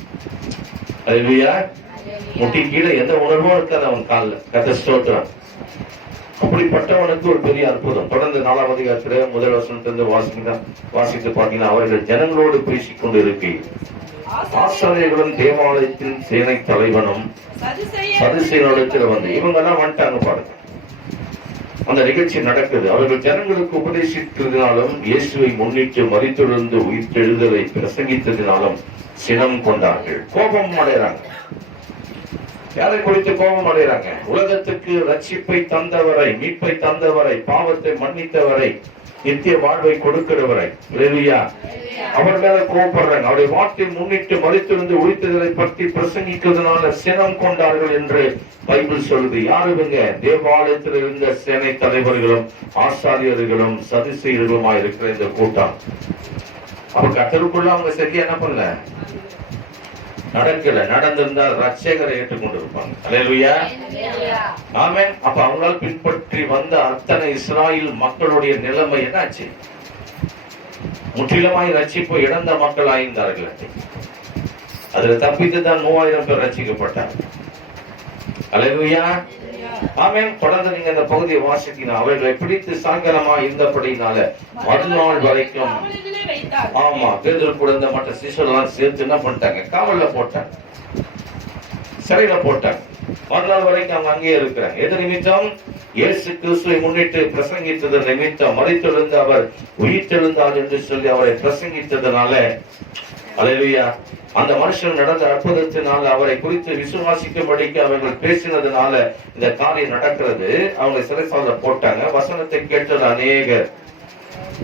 இல்லையா? முட்டி கீழே எந்த உணர்வும் இருக்காது அவன் காலில். கர்த்தர் ஸ்தோத்திரம். அப்படிப்பட்டவனுக்கு ஒரு பெரிய அற்புதம். தொடர்ந்து 4ஆம் அதிகாரத்துல முதல் வசனத்திலிருந்து வாசித்து பாத்தீங்கன்னா, அவர்கள் ஜனங்களோடு பேசிக் கொண்டு இருக்கையில் ஆசாரியர்களும் தேவாலயத்தின் சேனை தலைவனும் சதுசேயரிடத்தில் வந்து இவங்க எல்லாம் வந்துட்டாங்க பாருங்க. அந்த நிகழ்ச்சி நடக்குது. அவர்கள் ஜனங்களுக்கு உபதேசித்ததினாலும் இயேசுவை முன்னிட்டு மரித்தெழுந்து உயிர்த்தெழுதலை பிரசங்கித்ததினாலும் சினம் கொண்டார்கள். கோபம் அடைகிறாங்க. யாரை குறித்து கோபம் அடைகிறாங்க? உலகத்துக்கு ரட்சிப்பை தந்தவரை, மீட்பை தந்தவரை, பாவத்தை மன்னித்தவரை, நித்திய வாழ்வை கொடுக்கிறவரை. இல்லையா? அவர் மேல கோபப்படுறாங்க. அவருடைய வார்த்தை முன்னிட்டு மரித்திருந்து உயிர்த்தெழுதலை பற்றி பிரசங்கிக்கிறதுனால சினம் கொண்டார்கள் என்று பைபிள் சொல்லுது. யாருங்க? தேவாலயத்தில் இருந்த சேனை தலைவர்களும் ஆசாரியர்களும் சதுசேயர்களுமா இருக்கிற இந்த கூட்டம். அப்ப கர்த்தருக்குள்ள அவங்க சரியா என்ன பண்ணல, நடக்கல. நடந்திருந்தால் ரட்சகரை ஏற்றுக்கொண்டு இருப்பாங்க. அல்லேலூயா, ஆமென். அப்ப அவங்களால் பின்பற்றி வந்த அத்தனை இஸ்ராயேல் மக்களுடைய நிலைமை என்னாச்சு? முற்றிலுமாய் ரட்சிப்பு இழந்த மக்கள் ஆயிருந்தார்கள். அதுல தப்பித்துதான் 3000 பேர் ரட்சிக்கப்பட்டார். அல்லேலூயா, ஆமென். தொடர்ந்து நீங்க இந்த பகுதியை வாசித்தீங்கன்னா, அவர்களை பிடித்து சாயங்காலமா இருந்தபடினால மறுநாள் வரைக்கும், ஆமா, பேதுரு கூட இந்த மற்ற சிசுலாம் சேர்த்து என்ன பண்ணிட்டாங்க? காவல்ல போட்டாங்க, சிறையில போட்டாங்க. மறுநாள் வரைக்கும் அவங்க அங்கேயே இருக்கிறாங்க. எது நிமித்தம்? இயேசு கிறிஸ்துவை முன்னிட்டு பிரசங்கித்தது நிமித்தம். மரித்தெழுந்து அவர் உயிர்த்தெழுந்தார் என்று சொல்லி அவரை பிரசங்கித்ததுனால, அல்லேலூயா, அந்த மனுஷன் நடந்த அற்புதத்தினால அவரை குறித்து விசுவாசிக்கும்படிக்கு அவர்கள் பேசினதுனால இந்த காரியம் நடக்கிறது. அவங்க சிறைசாலை போட்டாங்க. வசனத்தை கேட்டது அநேகர்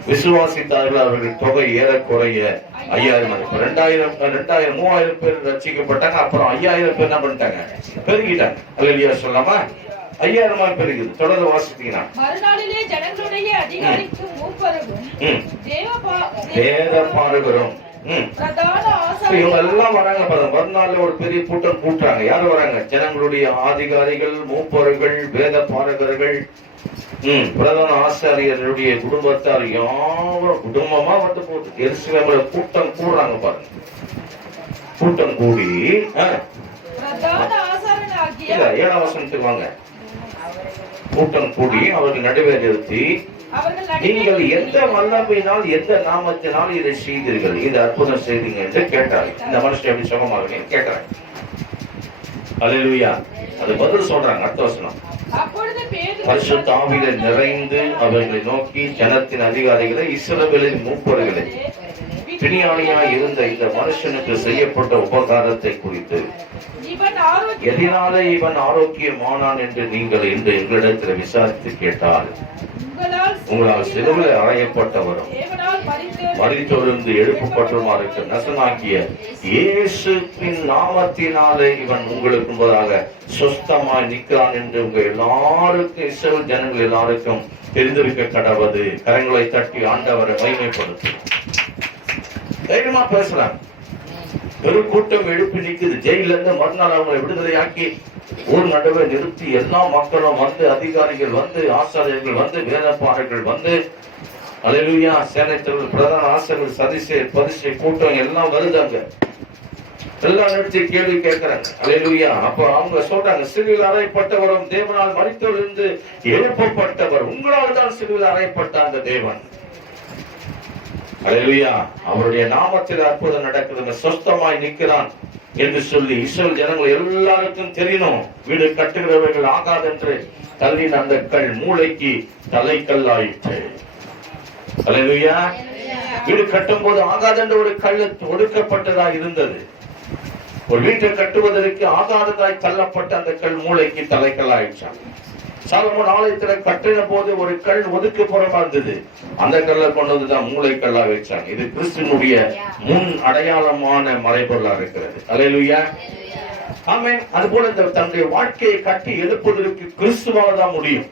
விசுவாசித்தார்கள். அவர்கள் தொகை ஏறக்குறைய 5000. 3000 பேர் ரட்சிக்கப்பட்டாங்க. அப்புறம் 5000 பேர் என்ன பண்ணிட்டாங்க? பெருகிட்டாங்க. அல்லேலூயா சொல்லாமா? 5000 பெருகுது. தொடர்ந்து வாசித்தீங்கன்னா, மறுநாளிலே ஜனங்களுடைய அதிகாரிக்கும் மூப்பரும் வேதபாரகரும் இவங்க எல்லாம் வராங்க பாருங்க. மறுநாள்ல ஒரு பெரிய கூட்டம் கூட்டுறாங்க. யாரு வராங்க? ஜனங்களுடைய அதிகாரிகள், மூப்பர்கள், வேத பாரகர்கள், பிரதான ஆசாரியர்களுடைய குடும்பத்தார் யாரும் குடும்பமா வந்து போகுது. எருசலேம்ல கூட்டம் கூடுறாங்க பாருங்க. கூட்டம் கூடி 7ஆம் வசனத்துக்கு வாங்க. கூட்டம் கூடி அவர்கள் நடுவே நிறுத்தி, நீங்கள் எந்த வல்லமையினால் எந்த நாமத்தினால் இதை செய்தீர்கள், இந்த அற்புதம் செய்தீங்க என்று கேட்டார். இந்த மனுஷன் எப்படி சுகமாக கேட்டாங்க. அல்லேலூயா. அது பதில் சொல்றாங்க. அடுத்த வசனம், பரிசுத்த ஆவியிலே நிறைந்து அவர்களை நோக்கி, ஜனத்தின் அதிகாரிகளை, இஸ்ரவேலின் மூப்பர்களை, பிணியாளியாய் இருந்த இந்த மனுஷனுக்கு செய்யப்பட்ட உபகாரத்தை குறித்து, எதனாலே இவன் ஆரோக்கியமானான் என்று நீங்கள் இன்று எங்களிடத்தில் விசாரித்து கேட்டால், உங்களால் சிலுவையில் அறையப்பட்டவரும் மரித்தொழுந்து எழுப்பப்பட்டவருமா இருக்க நசனாகிய இயேசுவின் நாமத்தினாலே இவன் உங்களுக்கு முன்பதாக சொஸ்தமாய் நிற்கிறான் என்று உங்க எல்லாருக்கும், இஸ்ரவேல் ஜனங்கள் எல்லாருக்கும் தெரிந்திருக்க கடவது. கரங்களை தட்டி ஆண்டவரை மகிமைப்படுத்தும். தைரியமா பேசலாம். பெரும் கூட்டம் எழுப்பி நிற்குது. ஜெயில இருந்து மறுநாள் அவங்களை விடுதலையாக்கி ஊர் நடுவே நிறுத்தி எல்லா மக்களும் வந்து, அதிகாரிகள் வந்து, ஆசாரியர்கள் வந்து, வேதப்பாரர்கள் வந்து, அல்லேலூயா, சேனைத்தர்கள், பிரதான ஆசிரியர்கள், சதிசை கூட்டம் எல்லாம் வருதாங்க. எல்லாம் நிறுத்தி கேள்வி கேட்கிறாங்க. அல்லேலூயா. அப்ப அவங்க சொல்றாங்க, சிலுவையில் அறையப்பட்டவரும் தேவனால் மரித்தொழுந்து எழுப்பப்பட்டவர், உங்களால் தான் சிலுவையில் அறையப்பட்ட அந்த தேவன். அல்லேலூயா. அவருடைய நாமத்தில் அற்புதம் நடக்குது. சொஸ்தமாய் நிற்கிறான் என்று சொல்லி இஸ்ரவேல் ஜனங்கள் எல்லாருக்கும் தெரியணும். வீடு கட்டுகிறவர்கள் ஆகாதென்று தள்ளின அந்த கல் மூளைக்கு தலைக்கல்லாயிற்று. அல்லேலூயா. வீடு கட்டும் போது ஆகாதென்ற ஒரு கல் ஒடுக்கப்பட்டதா இருந்தது. ஒரு வீட்டை கட்டுவதற்கு ஆகாததாய் தள்ளப்பட்ட அந்த கல் மூளைக்கு தலைக்கல்லாயிற்றான். சாலமோன் ஆலயத்துல கட்டின போது ஒரு கல் ஒதுக்குப்புறமா இருந்தது. அந்த கல்லை கொண்டு வந்துதான் மூளைக்கல்லா வச்சாங்க. இது கிறிஸ்துவனுடைய முன் அடையாளமான மறைபொருளா இருக்கிறது. அல்லேலூயா, ஆமென். அதுபோல இந்த தன்னுடைய வாழ்க்கையை கட்டி எழுப்புவதற்கு கிறிஸ்துவால தான் முடியும்.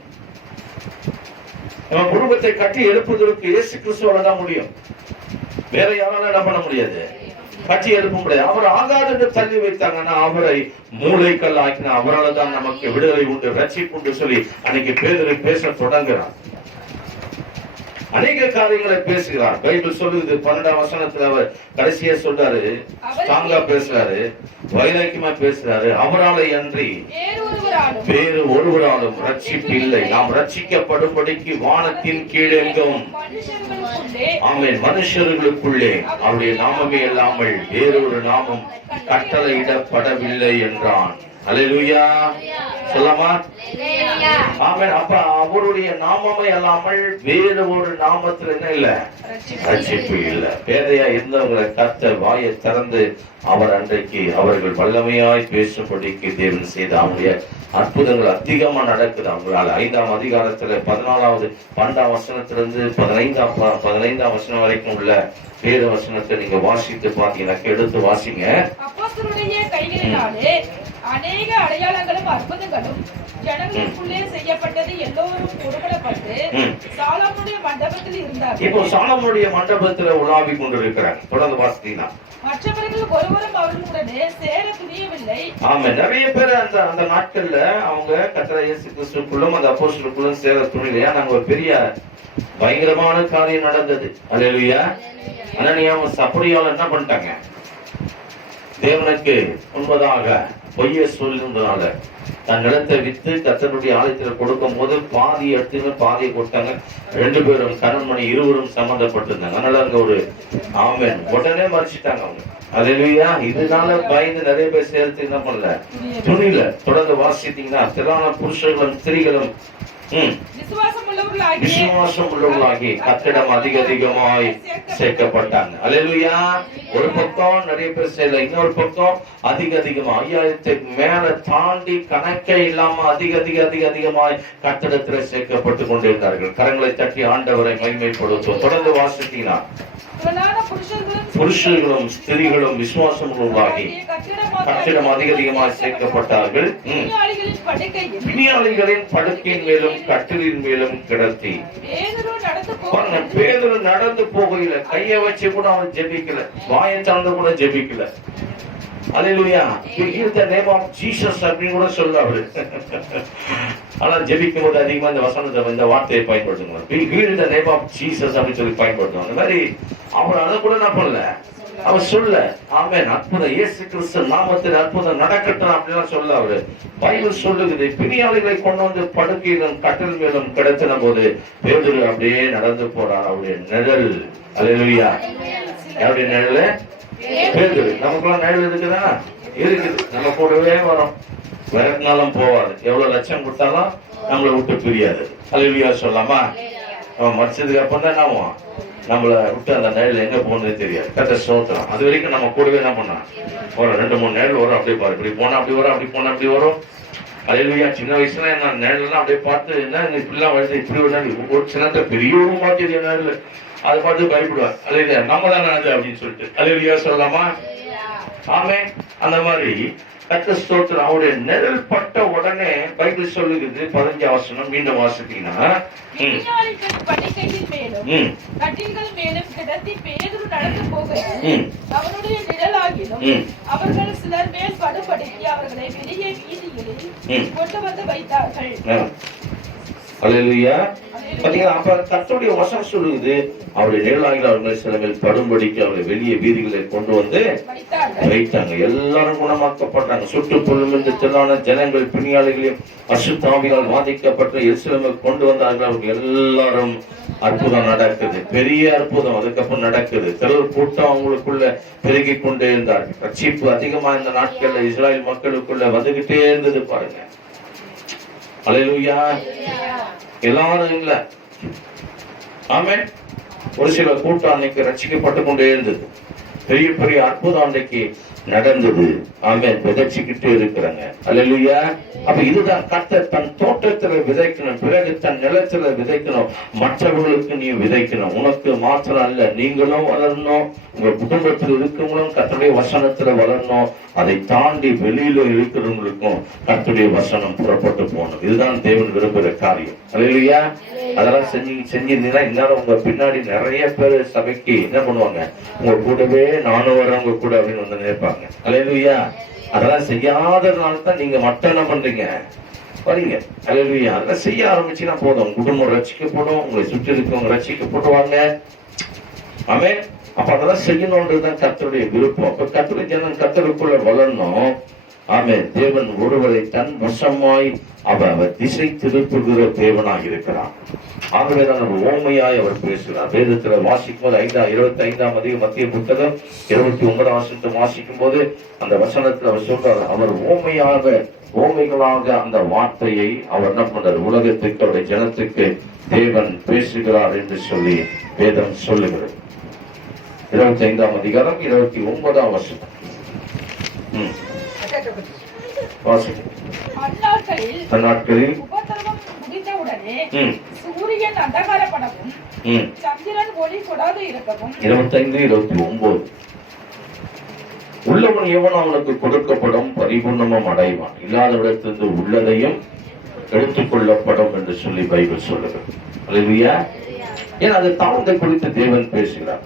நம்ம குடும்பத்தை கட்டி எழுப்புவதற்கு இயேசு கிறிஸ்துவால தான் முடியும். வேற யாராலும் என்ன பண்ண முடியாது, கட்டி எழுப்ப முடியாது. அவர் ஆகாது என்று தள்ளி வைத்தாங்கன்னா அவரை மூளைக்கல் ஆக்கினா அவரால் தான் நமக்கு விடுதலை உண்டு, ரட்சிப்பு உண்டு சொல்லி அன்னைக்கு பேதுரு பேச தொடங்குறார். அநேக காரியங்களை பேசுகிறார். பைபிள் சொல்லுது 12ஆம் வசனத்துல அவர் கடைசியா சொல்றாரு, ஸ்ட்ராங்கா பேசுறாரு, வைராக்கியமா பேசுறாரு. அவராலே அன்றி வேறு ஒருவராலும் ரட்சிப்பு இல்லை. நாம் ரட்சிக்கப்படும்படிக்கு வானத்தின் கீழெங்கும், ஆமென், மனுஷர்களுக்குள்ளே அவருடைய நாமமே இல்லாமல் வேறொரு நாமம் கட்டளையிடப்படவில்லை என்றான். அல்லேலூயா, சொல்லாமா, ஆமென். அப்ப அவருடைய நாமமே அல்லாமல் வேறு ஒரு நாமத்தில் என்ன இல்ல, ரட்சிப்பு இல்ல. பேதையா இருந்தவங்களை கர்த்தர் வாயை திறந்து அவர் அன்றைக்கு அவர்கள் வல்லமையாய் பேசும்படிக்கு தேவன் செய்த அவருடைய அற்புதங்கள் அதிகமா நடக்குது அவங்களால. 5ஆம் அதிகாரத்துல 14வது 12ஆம் வசனத்திலிருந்து 15ஆம் வசனம் வரைக்கும் உள்ள வேத வசனத்தை நீங்க வாசித்து பாத்தீங்கன்னா, எடுத்து வாசிங்க. அப்போஸ்தலருடைய கைகளினாலே அநேக அடையாளங்களும் அற்புதங்களும் ஜனங்களுக்குள்ளே செய்யப்பட்டது. எல்லோரும் ஒருமனப்பட்டு சாலமோனுடைய மண்டபத்தில் இருந்தார்கள். இப்போ சாலமோனுடைய மண்டபத்துல உலாவி கொண்டிருக்கிறாங்க. தொடர்ந்து வாசித்தீங்கன்னா, மற்றவர்கள் ஒருவரும் அவர்களுடனே சேர துணியவில்லை. ஆமா, நிறைய பேர் அந்த நாட்கள்ல அவங்க கர்த்தர் இயேசு கிறிஸ்துவுக்குள்ளும் அந்த அப்போஸ்தலருக்குள்ளும் சேர துணியலையா. நாங்க ஒரு பெரிய பயங்கரமான காரியம் நடந்தது. அல்லேலூயா. அனனியாவும் சப்பரியாலும் என்ன பண்ணிட்டாங்க, தேவனுக்கு முன்பதாக பொய்ய சொல்லுறதுனால தன் நிலத்தை வித்து கர்த்தருடைய ஆலயத்தில் கொடுக்கும் போது பாதி எடுத்து பாதியை கொடுத்தாங்க. 2 பேரும் கணவன் இருவரும் சம்பந்தப்பட்டிருந்தாங்க. அதனால அங்க ஒரு, ஆமென், உடனே மறைச்சிட்டாங்க அவங்க. அல்லேலூயா. இதனால பயந்து நிறைய பேர் சேர்த்து என்ன பண்ணல, துணில. தொடர்ந்து வாசித்தீங்கன்னா, திரளான புருஷர்களும் ஸ்திரீகளும் விசுவாசம் உள்ளவர்களாகி கத்திடம் அதிகமாய் சேர்க்கப்பட்டாங்க. அல்லேலூயா. ஒரு பக்கம் நிறைய பேர் செய்யல, இன்னொரு பக்கம் அதிகமா 5000க்கு மேல தாண்டி கணக்கே இல்லாம அதிகமாய் கத்திடத்துல சேர்க்கப்பட்டு கொண்டிருந்தார்கள். கரங்களை தட்டி ஆண்டவரை மகிமைப்படுத்தும். தொடர்ந்து வாசித்தீங்கன்னா, புருஷர்களும் ஸ்திரீகளும் விசுவாசம் உள்ளவர்களாகி கட்டிடம் அதிகமாய் சேர்க்கப்பட்டார்கள். பிணியாளிகளின் படுக்கையின் மேலும் கட்டிலின் மேலும் கிடத்தி. பேதுரு நடந்து போகல, கைய வச்சு கூட அவன் ஜெபிக்கல, வாயை சார்ந்து கூட ஜெபிக்கல. அல்லேலூயா. in the name of Jesus அப்படின்னு கூட சொல்ல அவரு. ஆனா ஜெபிக்கும் போது அதிகமா இந்த வசனத்தை, இந்த வார்த்தையை பயன்படுத்துங்க. in the name of Jesus அப்படின்னு சொல்லி பயன்படுத்துவாங்க. அந்த மாதிரி அவர் அதை கூட என்ன பண்ணல, அவர் சொல்ல, ஆமென், அற்புதம் இயேசு கிறிஸ்து நாமத்தில் அற்புதம் நடக்கட்டும் அப்படிலாம் சொல்ல அவரு. பைபிள் சொல்லுகிறது, பிணியாளிகளை கொண்டு வந்து படுக்கையிலும் கட்டில் மேலும் கிடத்தின போது பேதுரு அப்படியே நடந்து போறார். அவருடைய நிழல். அல்லேலூயா. அவருடைய நிழல் பேதுரு. நமக்குலாம் நிழல் இருக்குதா? இருக்குது. நம்ம கூடவே வரும், விரட்டினாலும் போவாது. எவ்வளவு லட்சம் கொடுத்தாலும் நம்மளை விட்டு பிரியாது. அல்லேலூயா சொல்லாமா. அவன் மடிச்சதுக்கு அப்புறம் தான் என்ன, நம்மளை விட்டு அந்த நிழல் எங்க போனதே தெரியாது. கர்த்தர் ஸ்தோத்திரம். அது வரைக்கும் நம்ம கூடவே என்ன பண்ணா, ஒரு 2-3 நிழல் வரும். அப்படியே பாரு, இப்படி போனா அப்படி வரும், அப்படி போனா அப்படி வரும். அல்லேலூயா. சின்ன வயசுல நான் நிழல்லாம் அப்படியே பார்த்து, என்ன இப்படிலாம் வருது, இப்படி ஒரு சின்னத்தை பெரிய ஒரு மாத்திரிய நிழல், அதை பார்த்து பயப்படுவார். அல்லேலூயா, நம்ம தான் நடந்தது அப்படின்னு சொல்லிட்டு. அல்லேலூயா சொல்லலாமா. ஆமென். அந்த மாதிரி கர்த்தர் ஸ்தோத்திரம். அவருடைய நிழல் பட்ட உடனே பைபிள் சொல்லுகிறது 15ஆம் வசனம் மீண்டும் வாசித்தீங்கன்னா, படுக்கையின் மேலும் கட்டில்கள் மேலும் கிடத்தி பேதுரு நடந்து போகிறார். அவருடைய நிழலாகிலும் அவர்கள் சிலர் மேல் படுபடுத்தி அவர்களை வெளியே வீதிகளில் கொண்டு வந்து வைத்தார்கள். அல்லேலூயா. பாத்தீங்களா, அப்ப கர்த்தருடைய வசனம் சொல்லுது, அவருடைய நிழலாகில அவர்களை சில மேல் படும்படிக்கு அவர்களை வெளியே வீதிகளை கொண்டு வந்து வைத்தாங்க. எல்லாரும் குணமாக்கப்பட்டாங்க. சுற்றுப்புறம் இந்த திரளான ஜனங்கள் பிணியாளிகளையும் அசுத்தாவியால் பாதிக்கப்பட்ட எருசலேமுக்கு கொண்டு வந்தார்கள். அவங்க எல்லாரும் அற்புதம் நடக்குது, பெரிய அற்புதம் அதுக்கப்புறம் நடக்குது. திரள் கூட்டம் அவங்களுக்குள்ள பெருகிக் கொண்டே இருந்தார்கள். ரட்சிப்பு அதிகமா இந்த நாட்கள்ல இஸ்ராயல் மக்களுக்குள்ள வந்துகிட்டே இருந்தது பாருங்க. அல்லேலூயா. எல்லாரும் இல்ல, ஆமென். ஒரு சில கூட்டம் அன்னைக்கு ரட்சிக்கப்பட்டு கொண்டே இருந்தது. பெரிய பெரிய அற்புதம் அன்னைக்கு நடந்தது. ஆமென். விதைச்சுக்கிட்டே இருக்கிறாங்க. அல்லேலூயா. அப்ப இதுதான் கர்த்தர் தன் தோட்டத்துல விதைக்கணும், பிறகு தன் நிலத்துல விதைக்கணும், மற்றவர்களுக்கு நீ விதைக்கணும். உனக்கு மாத்திரம் அல்ல, நீங்களும் வளரணும், உங்க குடும்பத்தில் இருக்கவங்களும் கர்த்தருடைய வசனத்துல வளரணும். அதை தாண்டி வெளியில இருக்கிறவங்களுக்கும் கர்த்தருடைய வசனம் புறப்பட்டு போகணும். இதுதான் தேவன் விரும்புகிற காரியம். அல்லேலூயா. அதெல்லாம் செஞ்சிருந்தீங்கன்னா இந்நேரம் உங்க பின்னாடி நிறைய பேர் சபைக்கு என்ன பண்ணுவாங்க, உங்க கூடவே நானும் வரவங்க கூட அப்படின்னு வந்து நினைப்பாங்க. அல்லேலூயா. அதெல்லாம் செய்யாததுனால தான் நீங்க மட்டும் என்ன பண்றீங்க, வரீங்க. அல்லேலூயா. அதெல்லாம் செய்ய ஆரம்பிச்சுன்னா போதும், குடும்பம் ரட்சிக்கப்படும், உங்களை சுற்றி இருக்கவங்க ரட்சிக்கப்படுவாங்க. ஆமென். அப்ப அதெல்லாம் செய்யணும்ன்றதுதான் கர்த்தருடைய விருப்பம். அப்ப கர்த்தருடைய ஜனம் கர்த்தருக்குள்ள வளரணும். ஆமென். தேவன் ஒருவரை தன் வசமாய் அவர் திசை திருப்புகிற தேவனாய் இருக்கிறார். ஆகவேதான் அவர் ஓமையாய் அவர் பேசுகிறார். வேதத்துல வாசிக்கும் போது 25ஆம் அதிகாரம் மத்திய புத்தகம் 29ஆம் வசனத்தை வாசிக்கும் போது அந்த வசனத்துல அவர் சொல்றார், அவர் ஓமைகளாக அந்த வார்த்தையை அவர் என்ன பண்றார், உலகத்துக்கு அவருடைய ஜனத்துக்கு தேவன் பேசுகிறார் என்று சொல்லி வேதம் சொல்லுகிறது. 25ஆம் அதிகாரம் 29ஆம் வசனம். அந்நாட்களில் உபத்திரவம் முடிந்தவுடனே சூரியன் அந்தகாரப்படவும் சந்திரன் ஒளி கொடாது இருக்கவும். 25-29 உள்ளவன் எவன் அவனுக்கு கொடுக்கப்படும், பரிபூர்ணமும் அடைவான், இல்லாதவிடத்திலிருந்து உள்ளதையும் எடுத்துக் கொள்ளப்படும் என்று சொல்லி பைபிள் சொல்லுகிறது. அல்லேலூயா. ஏன் அது தாழ்ந்தை குறித்து தேவன் பேசுகிறார்.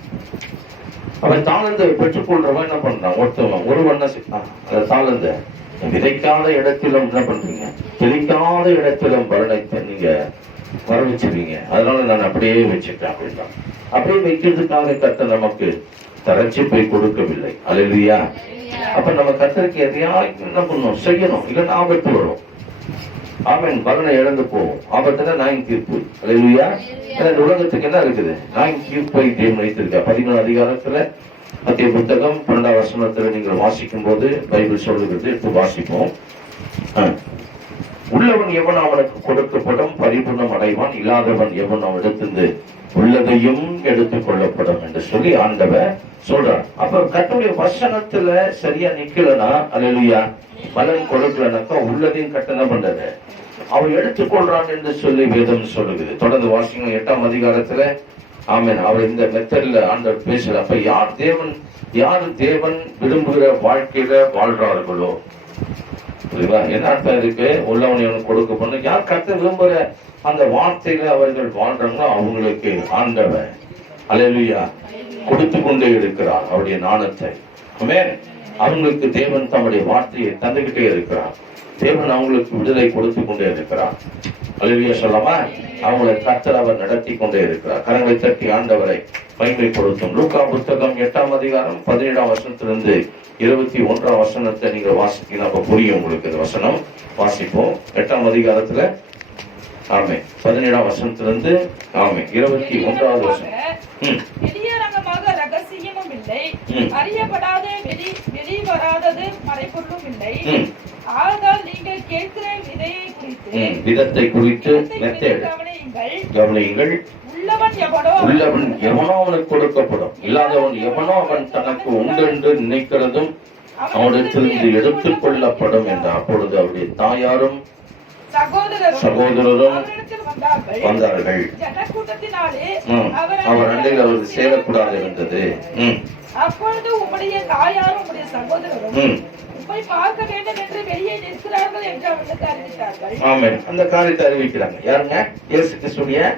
அவன் தாழ்ந்தை பெற்றுக்கொள்றவன் என்ன பண்றான், ஒருவன் அந்த தாழ்ந்த விதைக்காத இடத்திலும் என்ன பண்றீங்க, விதைக்காத இடத்திலும் பலனை நீங்க வர வச்சிருவீங்க. அதனால நான் அப்படியே வச்சுட்டேன் அப்படின்னா, அப்படியே வைக்கிறதுக்காக கர்த்தர் நமக்கு தரட்சிப்பை கொடுக்கவில்லை. அல்லேலூயா. அப்ப நம்ம கர்த்தருக்கு எதையா என்ன பண்ணணும், செய்யணும், இல்லைன்னா ஆபத்து வரும். ஆமென். பலனை இழந்து போவோம். ஆபத்துல நாயின் தீர்ப்பு. அல்லேலூயா. இந்த உலகத்துக்கு என்ன இருக்குது, நாயின் தீர்ப்பை தேவன் வைத்திருக்க. 14ஆம் அதிகாரத்துல மத்திய புத்தகம் 12ஆம் வசனத்துல நீங்கள் வாசிக்கும் போது பைபிள் சொல்லுகிறது. இப்போ வாசிப்போம். உள்ளவன் எவன் அவனுக்கு கொடுக்கப்படும், பரிபூர்ணம் அடைவான், இல்லாதவன் எவன் அவனிடத்திலிருந்து உள்ளதையும் எடுத்துக் கொள்ளப்படும் என்று சொல்லி ஆண்டவர் சொல்றார். அப்ப கர்த்தருடைய வசனத்துல சரியா நிக்கலனா, அல்லேலூயா, பலன் கொடுக்கலனாக்கா உள்ளதையும் கட்டணம் பண்றது அவன் எடுத்துக்கொள்றான் என்று சொல்லி வேதம் சொல்லுகிறது. தொடர்ந்து வாசிங்க 8ஆம் அதிகாரத்துல. ஆமென். அவர் இந்த மெத்தட்ல ஆண்டவர் பேசுற. அப்ப யாரு தேவன் விரும்புகிற வாழ்க்கையில வாழ்றார்களோ, புரியுதா, என்ன அர்த்தம் இருக்கு, உள்ளவன் இவனுக்கு கொடுக்கப்படும், யார் கர்த்தர் விரும்புகிற அந்த வார்த்தையில அவர்கள் வாழ்றாங்களோ அவங்களுக்கு ஆண்டவர் அல்லேலூயா கொடுத்து கொண்டே இருக்கிறார் அவருடைய ஞானத்தை. ஆமென். அவங்களுக்கு தேவன் தம்முடைய வார்த்தையை தந்துகிட்டே இருக்கிறார். தேவன் அவங்களுக்கு விடுதலை கொடுத்து கொண்டே இருக்கிறார். அல்லேலூயா சொல்லாம அவங்களை கர்த்தர் அவர் நடத்தி கொண்டே இருக்கிறார். கரங்களை தட்டி ஆண்டவரை மகிமைப்படுத்தும். லூக்கா புத்தகம் 8ஆம் அதிகாரம் 17ஆம் வசனத்திலிருந்து 21ஆம் வசனத்தை நீங்க வாசிக்கலாம். அப்ப புரியும் உங்களுக்கு இந்த வசனம். வாசிப்போம். 8ஆம் அதிகாரத்துல ஆமே 17ஆம் வசனத்திலிருந்து ஆமே 21ஆவது வசனம். வெளியரங்கமாக ரகசியமும் இல்லை, அறியப்படாத வெளிவராதது மறைபொருளும் இல்லை. ஆதலால் நீங்கள் கேட்கிற விதத்தை குறித்து கவனியுங்கள். உள்ளவன் எவனோ அவனுக்கு கொடுக்கப்படும், இல்லாதவன் எவனோ அவன் தனக்கு உண்டு என்று நினைக்கிறதும் அவனிடத்திலிருந்து எடுத்துக் கொள்ளப்படும் என்றார். அப்பொழுது அவருடைய தாயாரும் சகோதரரும் வந்தார்கள். அவர் அண்டையில் அவருக்கு சேரக்கூடாது இருந்தது. அப்பொழுது உம்முடைய தாயாரும் உம்முடைய சகோதரரும் உம்மை பார்க்க வேண்டும் என்று வெளியே நிற்கிறார்கள் என்று அவர்களுக்கு அறிவித்தார்கள். ஆமென். அந்த காரியத்தை அறிவிக்கிறாங்க. யாருங்க? இயேசு கிறிஸ்துவின்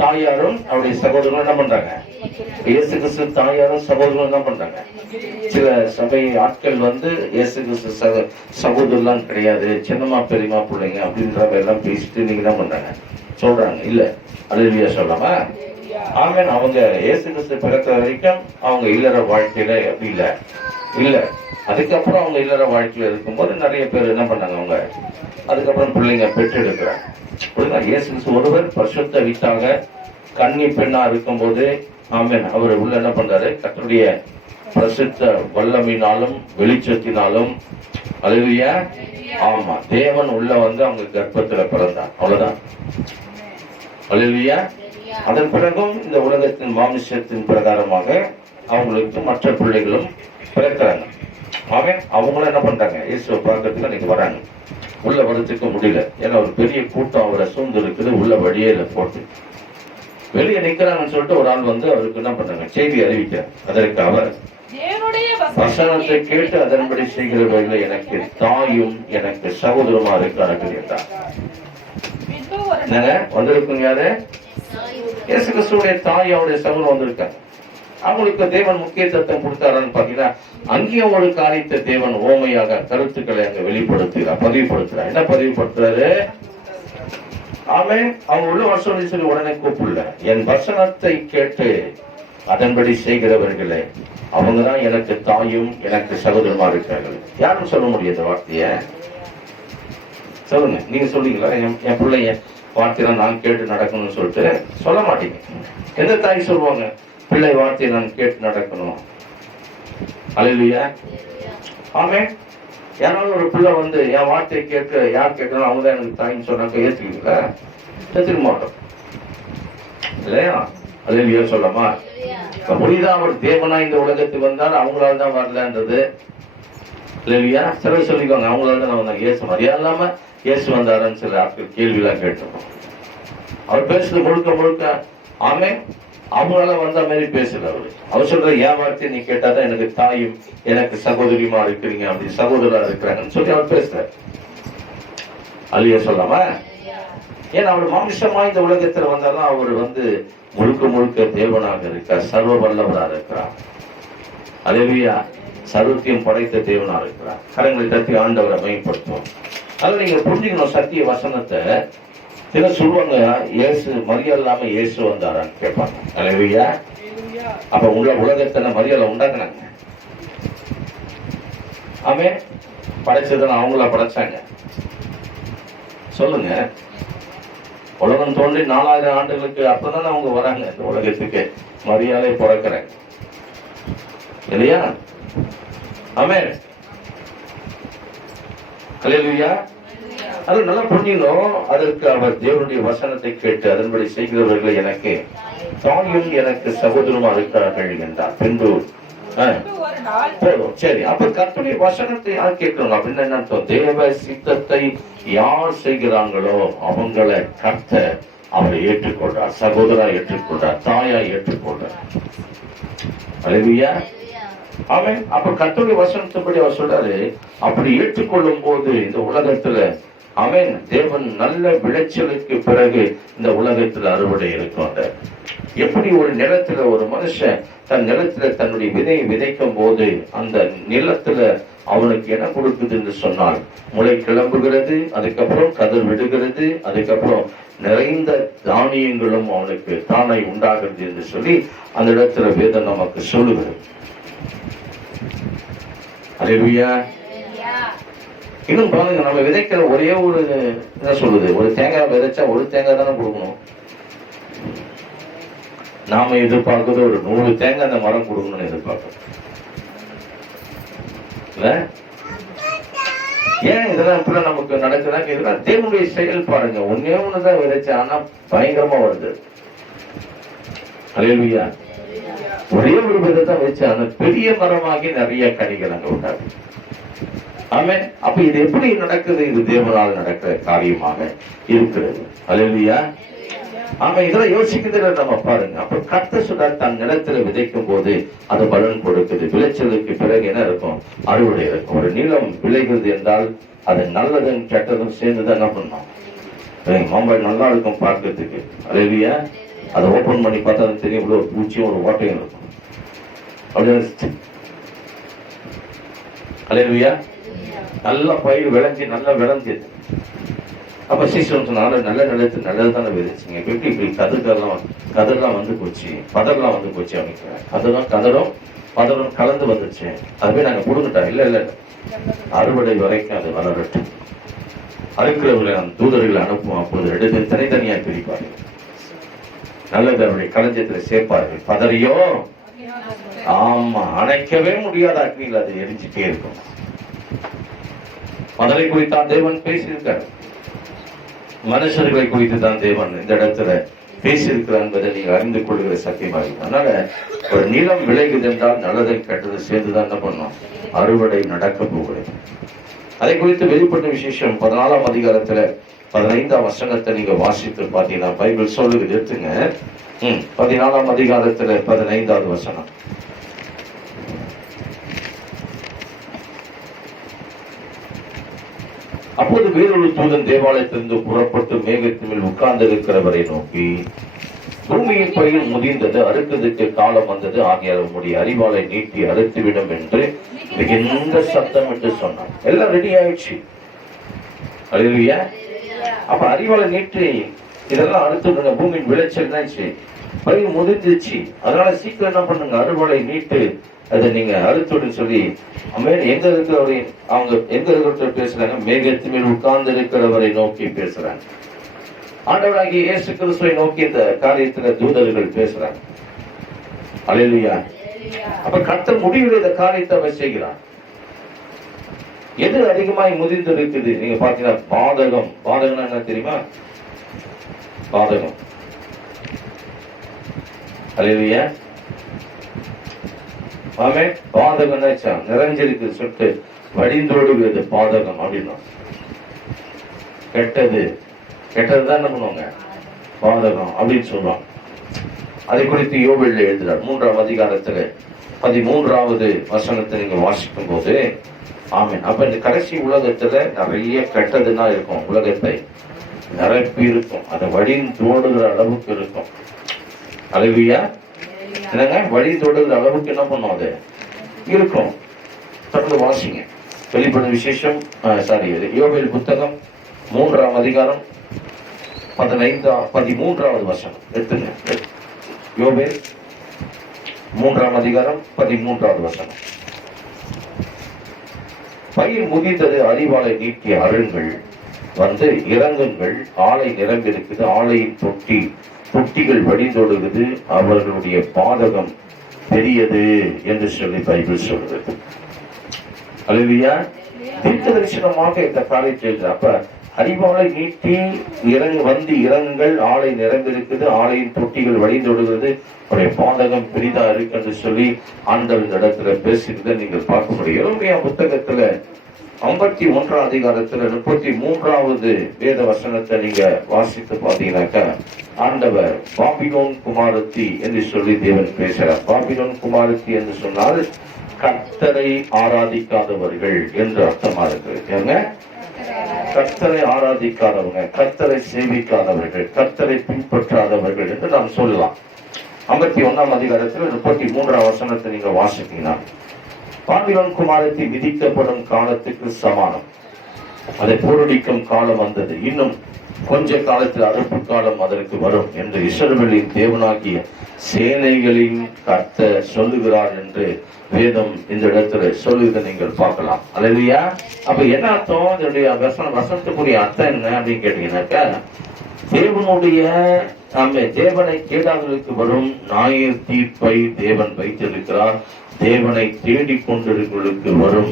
தாயாரும் அவருடைய சகோதரரும் என்ன பண்றாங்க? இயேசு கிறிஸ்து தாயாரும் சகோதரரும் என்ன பண்றாங்க? சில சபை ஆட்கள் வந்து இயேசு கிறிஸ்து சகோதரர்லாம் கிடையாது, சின்னம்மா பெரியம்மா பிள்ளைங்க அப்படின்ற எல்லாம் பேசிட்டு நீங்க என்ன பண்றாங்க சொல்றாங்க. இல்ல, அல்லேலூயா சொல்லாம ஆமென். அவங்க இயேசு கிறிஸ்து பிறக்கிற வரைக்கும் அவங்க இல்லற வாழ்க்கையில அப்படி இல்ல. அதுக்கப்புறம் அவங்க இல்லற வாழ்க்கையில இருக்கும்போது நிறைய பேர் என்ன பண்ணாங்க, அவங்க அதுக்கப்புறம் பிள்ளைங்க பெற்றெடுக்கிறாங்க. இயேசு கிறிஸ்து ஒருவர் பரிசுத்த வீட்டாக கன்னி பெண்ணா இருக்கும்போது ஆமென் அவர் உள்ள என்ன பண்றாரு, கர்த்தருடைய பரிசுத்த வல்லமையினாலும் வெளிச்சத்தினாலும் அல்லேலூயா ஆமா தேவன் உள்ள வந்து அவங்க கர்ப்பத்துல பிறந்தார். அவ்வளவுதான். அல்லேலூயா. அதன் பிறகும் இந்த உலகத்தின் மாமிசத்தின் பிரகாரமாக அவங்களுக்கு மற்ற பிள்ளைகளும் பிறக்கிறாங்க. அவன் அவங்களும் என்ன பண்றாங்க, இயேசுவை பார்க்கறதுக்கு அன்னைக்கு வராங்க. உள்ள வரதுக்கு முடியல, ஏன்னா ஒரு பெரிய கூட்டம் அவரை சூழ்ந்து இருக்குது. உள்ள வழியே இல்லை, போட்டு வெளியே நிக்கிறாங்கன்னு சொல்லிட்டு ஒரு ஆள் வந்து அவருக்கு என்ன பண்றாங்க, செய்தி அறிவிக்க. அதற்கு அவர், வசனத்தை கேட்டு அதன்படி செய்கிறவர்கள் எனக்கு தாயும் எனக்கு சகோதரமா இருக்கிறார்கள் என்றார். என்னங்க வந்திருக்குங்க, யாரு? இயேசு கிறிஸ்துவுடைய தாய், அவருடைய சகோதரர் வந்திருக்காங்க. அவங்களுக்கு தேவன் முக்கியத்துவத்தை கொடுத்தாரான்னு பாத்தீங்கன்னா, அங்கேயும் ஒரு காரியத்தை தேவன் ஓமையாக கருத்துக்களை அங்க வெளிப்படுத்துகிறார், பதிவுபடுத்துறார். என்ன பதிவுபடுத்துறாரு? ஆமென். அவங்க உள்ள வசனம் சொல்லி உடனே கூப்பிடல, என் வசனத்தை கேட்டு அதன்படி செய்கிறவர்களே அவங்கதான் எனக்கு தாயும் எனக்கு சகோதரமா இருக்கார்கள். யாரும் சொல்ல முடியும் இந்த வார்த்தைய? சொல்லுங்க, நீங்க சொல்றீங்களா? என் பிள்ளைய வார்த்தையை நான் கேட்டு நடக்கணும்னு சொல்லிட்டு சொல்ல மாட்டீங்க. எந்த தாய் சொல்லுவாங்க, பிள்ளை வார்த்தையை நான் கேட்டு நடக்கணும்? அல்லேலூயா. ஆமென். யாராலும் ஒரு பிள்ளை வந்து என் வார்த்தையை கேட்க, யார் கேட்கணும் அவங்க தான் எனக்கு தாயின்னு சொன்னாக்க ஏற்றுக்கீங்களா? ஏற்றுக்க மாட்டோம் இல்லையா? அல்லேலூயா சொல்லமா? புரியுதா? அவர் தேவனா இந்த உலகத்துக்கு வந்தால் அவங்களால தான் வரலன்றது. இல்லையா? சிலர் சொல்லிக்கோங்க, அவங்களால தான் வந்தாங்க. இயேசு மரியாதை இல்லாம இயேசு வந்தாருன்னு சில ஆட்கள் கேள்வியெல்லாம் கேட்டிருக்கோம். அவர் பேசுறது முழுக்க முழுக்க ஆமென் அவங்களால வந்த மாதிரி பேசல. அவர் சொல்ற என் வார்த்தை நீ கேட்டாதான் எனக்கு தாயும் எனக்கு சகோதரியுமா இருக்கிறீங்க, அப்படி சகோதரா இருக்கிறாங்கன்னு சொல்லி அவர் பேசுறாரு. அல்லையா சொல்லாம? ஏன்னா அவர் மாமிசமா இந்த உலகத்துல வந்தாலும் அவர் வந்து முழுக்க முழுக்க தேவனாக இருக்கார், சர்வ வல்லவராக இருக்கிறார். அல்லேலூயா. சர்வத்தையும் படைத்த தேவனாக இருக்கிறார். கரங்களை தட்டி ஆண்டவரை மேம்படுத்துவோம். அதில் நீங்க புரிஞ்சுக்கணும் சத்திய வசனத்தை. சில சொல்லுவாங்க, இயேசு மரியாதை இல்லாம இயேசு வந்தாரான்னு கேட்பாங்க. அல்லேலூயா. அப்ப உலகத்தை மரியாதை உண்டாக்குனாங்க. ஆமென். படைச்சதுன்னு அவங்கள படைச்சாங்க? சொல்லுங்க. உலகம் தோன்றி 4000 ஆண்டுகளுக்கு அப்பதானே அவங்க வராங்க இந்த உலகத்துக்கு, மரியாதை பிறக்கிறாங்க இல்லையா? ஆமென். அல்லேலூயா. அது நல்லா புரிஞ்சுக்கணும். அதற்கு அவர் தேவனுடைய வசனத்தை கேட்டு அதன்படி செய்கிறவர்கள் எனக்கு தாயும் எனக்கு சகோதரமா இருக்கிறார்கள் என்றார். பின்பு போதும், சரி. அப்ப கர்த்தருடைய வசனத்தை யார் கேட்கணும் அப்படின்னு என்ன அர்த்தம்? தேவ சித்தத்தை யார் செய்கிறாங்களோ அவங்களை கர்த்தர் அவரை ஏற்றுக்கொள்றார், சகோதரா ஏற்றுக்கொள்றார், தாயா ஏற்றுக்கொள்றார். அல்லேலூயா. ஆமென். அப்ப கர்த்தருடைய வசனத்தின்படி அவர் சொல்றாரு, அப்படி ஏற்றுக்கொள்ளும் போது இந்த உலகத்துல ஆமென் தேவன் நல்ல விளைச்சலுக்கு பிறகு இந்த உலகத்துல அறுவடை இருக்கும். எப்படி ஒரு நிலத்துல ஒரு மனுஷன் தன் நிலத்துல தன்னுடைய விதையை விதைக்கும் போது அந்த நிலத்துல அவனுக்கு என்ன கொடுக்குது என்று சொன்னால் முளை கிளம்புகிறது, அதுக்கப்புறம் கதிர் விடுகிறது, அதுக்கப்புறம் நிறைந்த தானியங்களும் அவனுக்கு தானே உண்டாகிறது என்று சொல்லி அந்த இடத்துல வேதம் நமக்கு சொல்லுகிறது. அல்லேலூயா. இன்னும் பாருங்க, நம்ம விதைக்கிற ஒரே ஒரு என்ன சொல்லுது, ஒரு தேங்காய் விதைச்சா ஒரு தேங்காய் தானே கொடுக்கணும். நாம எதிர்பார்க்கிறது ஒரு 100 தேங்காய் அந்த மரம் கொடுக்கணும்னு எதிர்பார்க்கிறோம். ஏன் இதெல்லாம் இப்ப நமக்கு நடக்குதாங்க? இதெல்லாம் தேவனுடைய செயல் பாருங்க. ஒன்னே ஒண்ணுதான் விதைச்சா, ஆனா பயங்கரமா வருது. அல்லேலூயா. ஒரே ஒரு விதத்தை வச்சு ஆனா பெரிய மரமாகி நிறைய கனிகள் அங்க உண்டாது. ஆமென். அப்ப இது எப்படி நடக்குது? இது தேவனால் நடக்கிற காரியமாக இருக்கிறது. அல்லேலூயா. ஆமா, இதெல்லாம் யோசிக்கிறதுல நம்ம பாருங்க. அப்ப கர்த்தர் சொல்றார், தன் நிலத்துல விதைக்கும் போது அது பலன் கொடுக்குது. விளைச்சலுக்கு பிறகு என்ன இருக்கும்? அறுவடை இருக்கும். ஒரு நிலம் விளைகிறது என்றால் அது நல்லதும் கெட்டதும் சேர்ந்துதான் என்ன பண்ணும்? மாம்பழம் நல்லா இருக்கும் பார்க்கறதுக்கு. அல்லேலூயா. அதை ஓபன் பண்ணி பார்த்தா தெரியும், இவ்வளவு பூச்சியும் ஒரு ஓட்டையும் இருக்கும். அப்படி அல்லேலூயா. நல்ல பயிர் விளைஞ்சி நல்லா விளைஞ்சது. அப்ப சீசன் சொன்னால நல்ல நிலத்து நல்லது தானே விதைச்சிங்க, இப்படி கதர்லாம் வந்து போச்சு, பதர்லாம் வந்து போச்சு அப்படிங்கிற கதரும் பதரும் கலந்து வந்துச்சு. அதுவே நாங்க கொடுத்துட்டோம். இல்ல அறுவடை வரைக்கும் அது வளரட்டும். அறுக்கிறவர்களை தூதர்களை அனுப்புவோம். அப்போது எடுத்து தனித்தனியா பிரிப்பார்கள். நல்லது அவருடைய களஞ்சத்துல சேர்ப்பார்கள். பதறியோ ஆமா அணைக்கவே முடியாத அக்னியில் அது எரிஞ்சிட்டே இருக்கும். பதரை குறித்தான் தேவன் பேசியிருக்காரு. மனுஷர்களை குறித்து தான் தேவன் இந்த இடத்துல பேசியிருக்கிறார் என்பதை நீங்கள் அறிந்து கொள்கிற சத்தியமாக இருக்கும். அதனால ஒரு நிலம் விளைகுது என்றால் நல்லதை கெட்டது சேர்ந்துதான் என்ன பண்ணும், அறுவடை நடக்க போகிறது. அதை குறித்து வெளிப்பட்ட விசேஷம் 14ஆம் அதிகாரத்துல 15ஆம் வசனத்தை நீங்க வாசித்து பாத்தீங்கன்னா பைபிள் சொல்லுகிறது. எடுத்துங்க 14ஆம் அதிகாரத்துல 15வது வசனம். அப்போது வேறொரு தூதன் தேவாலயத்திலிருந்து புறப்பட்டு மேகத்தின் மேல் உட்கார்ந்து இருக்கிறவரை நோக்கி, பூமியின் பயிர் முதிர்ந்தது, அறுக்கிறதுக்கு காலம் வந்தது, ஆகியால் உம்முடைய அரிவாளை நீட்டி அறுத்துவிடும் என்று மிகுந்த சத்தம் என்று சொன்னான். எல்லாம் ரெடி ஆயிடுச்சு. அல்லேலூயா. அப்ப அரிவாளை நீட்டி இதெல்லாம் அறுத்து பூமியின் விளைச்சல் தான், பயிர் முதிர்ந்துச்சு, அதனால சீக்கிரம் என்ன பண்ணுங்க, அறுவாளை நீட்டு அதை நீங்க அறுத்துடுன்னு சொல்லி எங்க இருக்கிறவரை அவங்க எங்க இருக்கிற பேசுறாங்க, மேகத்தின் மேல் உட்கார்ந்து இருக்கிறவரை நோக்கி பேசுறாங்க. ஆண்டவராகிய இயேசு கிறிஸ்துவை நோக்கி இந்த காரியத்துல தூதர்கள் பேசுறாங்க. அல்லேலூயா. அப்ப கர்த்தர் முடிவில் இந்த காரியத்தை அவர் செய்கிறார். எது அதிகமாய் முதிர்ந்து இருக்குது நீங்க பாத்தீங்கன்னா பாதகம். பாதகம் என்ன தெரியுமா? பாதகம். அல்லேலூயா. ஆமே. பாதகம் நிறைஞ்சிருக்கு, சொட்டு வடிந்தோடுகிறது பாதகம் அப்படின்னா கெட்டது. கெட்டதுதான் என்ன பண்ணுவாங்க, பாதகம் அப்படின்னு சொல்லுவாங்க. அதை குறித்து யோபேலில் எழுதுறார் 3ஆம் அதிகாரத்துல 13வது வசனத்தை நீங்க வாசிக்கும் போது ஆமீன். அப்ப இந்த கடைசி உலகத்துல நிறைய கெட்டதுன்னா இருக்கும், உலகத்தை நிரப்பி இருக்கும், அதை வடிந்தோடுகிற அளவுக்கு இருக்கும். அல்லேலூயா. என்னங்க, வடிந்தோடுகிற அளவுக்கு என்ன பண்ணும், அது இருக்கும். தொடர்ந்து வாசிங்க. வெளிப்படும் விசேஷம் யோபேல் புத்தகம் 3ஆம் அதிகாரம் 13வது வசனம் எடுத்துங்க. யோபேல் 3ஆம் அதிகாரம் 13வது வசனம். பயிர் முதிர்ந்தது, அரிவாளை நீட்டிய அருள்கள் வந்து இறங்குங்கள், ஆலை நிரம்பியிருக்குது, ஆலையின் தொட்டிகள் வடிந்தோடுகிறது, அவர்களுடைய பாதகம் பெரியது என்று சொல்லி பைபிள் சொல்றது. அல்லேலூயா. தீர்க்க தரிசனமாக இந்த காரியத்தை அப்ப அரிவாளை நீட்டி இறங்குங்கள், ஆலை நிரம்பியிருக்குது, ஆலையின் தொட்டிகள் வடிந்தோடுகிறது, அவருடைய பாதகம் பெரிதா இருக்கு என்று சொல்லி ஆண்டவர் இந்த இடத்துல பேசியிருந்த நீங்கள் பார்க்க முடியும். எரேமியா புத்தகத்துல 51ஆம் அதிகாரத்துல 33வது வேத வசனத்தை நீங்க வாசித்து பாத்தீங்கன்னாக்கா ஆண்டவர் பாபிலோன் குமாரத்தி என்று சொல்லி தேவன் பேசுறார். பாபிலோன் குமாரத்தி என்று சொன்னால் கர்த்தரை ஆராதிக்காதவர்கள் என்று அர்த்தமா இருக்கு. கர்த்தரை ஆராதிக்காதவங்க, கர்த்தரை சேவிக்காதவர்கள், கர்த்தரை பின்பற்றாதவர்கள் என்று நாம் சொல்லலாம். 51ஆம் அதிகாரத்தில் 33ஆம் வசனத்தை நீங்க வாசித்தீங்கன்னா பாபிலோன் குமாரத்தி விதிக்கப்படும் காலத்துக்கு சமானம். அதை போரடிக்கும் காலம் வந்தது, இன்னும் கொஞ்ச காலத்தில் அறுப்பு காலம் அதற்கு வரும் என்று இஸ்ரவேலின் தேவனாகிய சேனைகளின் கர்த்தர் சொல்லுகிறார் என்று வேதம் இந்த இடத்துல சொல்லுவதை நீங்கள் பார்க்கலாம். அல்லேலூயா. அப்ப என்ன அர்த்தம், இதனுடைய வசனத்துக்குரிய அர்த்தம் என்ன அப்படின்னு கேட்டீங்கன்னாக்கா, தேவனை தேடாதவர்களுக்கு வரும் நியாய தீர்ப்பை தேவன் வைத்திருக்கிறார். தேவனை தேடிக் கொண்டிருக்கிறவர்களுக்கு வரும்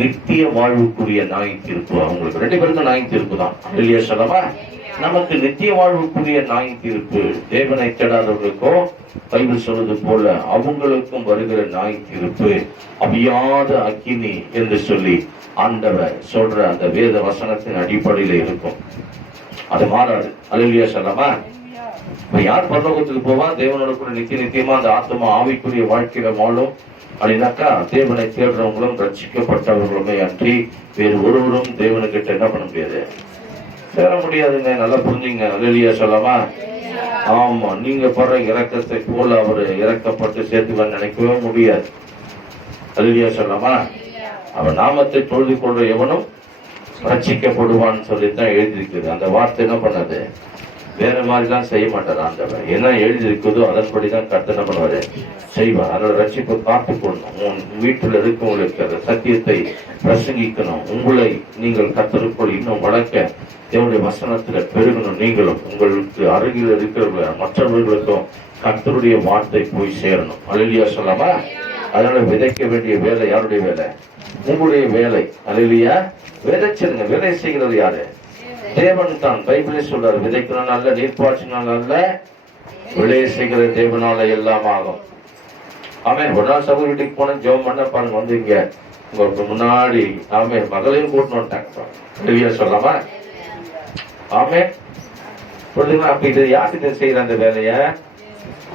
நித்திய வாழ்வுக்குரிய நியாய தீர்ப்பு. அவங்களுக்கு 2 பேருக்கும் நியாய தீர்ப்பு தான். இல்லையா சொல்லவா? நமக்கு நித்திய வாழ்வுக்குரிய நியாய தீர்ப்பு. தேவனை தேடாதவர்களுக்கும் பைபிள் சொல்வது போல அவங்களுக்கும் வருகிற நியாய தீர்ப்பு அபியாத அக்கினி என்று சொல்லி ஆண்டவர் சொல்ற அந்த வேத வசனத்தின் அடிப்படையில இருக்கும். அது மாறாது. அல்லேலூயா சொல்லவா? இப்ப யார் பரலோகத்துக்கு போவா? தேவனோட கூட நித்தியமா அந்த ஆத்மா ஆவிக்குரிய வாழ்க்கையில வாழும் அப்படின்னாக்கா தேவனை தேடுறவங்களும் ரட்சிக்கப்பட்டவர்களுமே அன்றி வேறு ஒருவரும் தேவனுக்கிட்ட என்ன பண்ண முடியாது, சேர முடியாதுங்க. நல்லா புரிஞ்சுங்க. அல்லேலூயா சொல்லவா? ஆமா. நீங்க படுற இறக்கத்தை போல அவர் இறக்கப்பட்டு சேர்த்துவார் நினைக்கவே முடியாது. அல்லேலூயா சொல்லவா? அவன் நாமத்தை தொழுது கொள்ற எவனும் ரட்சிக்கப்படுவான்னு சொல்லித்தான் எழுதியிருக்குது. அந்த வார்த்தை என்ன பண்ணது, வேற மாதிரிலாம் செய்ய மாட்டார் ஆண்டவர். என்ன எழுதியிருக்குதோ அதன்படிதான் கர்த்தர் என்ன பண்ணுவாரு, செய்வார். அதோட ரட்சிப்பு காத்துக்கொள்ளணும். உன் வீட்டில் இருக்கவங்களுக்கு அந்த சத்தியத்தை பிரசங்கிக்கணும். உங்களை நீங்கள் கர்த்தருக்குள் இன்னும் வளர்க்க தேவனுடைய வசனத்துல பெருகணும். நீங்களும் உங்களுக்கு அருகில் இருக்கிற மற்றவர்களுக்கும் கர்த்தருடைய வார்த்தை போய் சேரணும். அல்லேலூயா சொல்லாமா? அதனால விதைக்க வேண்டிய வேலை யாருடைய வேலை? உங்களுடைய வேலை. அல்லேலூயா. விதைச்சிருங்க. விதை செய்கிறது யாரு? தேவன் தான். பைபிளே சொல்றாரு, விதைக்கணும் அல்ல, நீர்ப்பாய்ச்சினால் அல்ல, விளைய செய்கிற தேவனால எல்லாம் ஆகும். ஆமென். ஒரு நாள் சபை வீட்டுக்கு போன ஜெபம் பண்ண பாருங்க, வந்து இங்க உங்களுக்கு முன்னாடி ஆமென் மகளையும் கூட்டின்னு வந்துட்டாங்க. சொல்லாமா? ஆமென். புரியுதுங்களா? அப்ப இது யாருக்கு செய்யற அந்த வேலைய?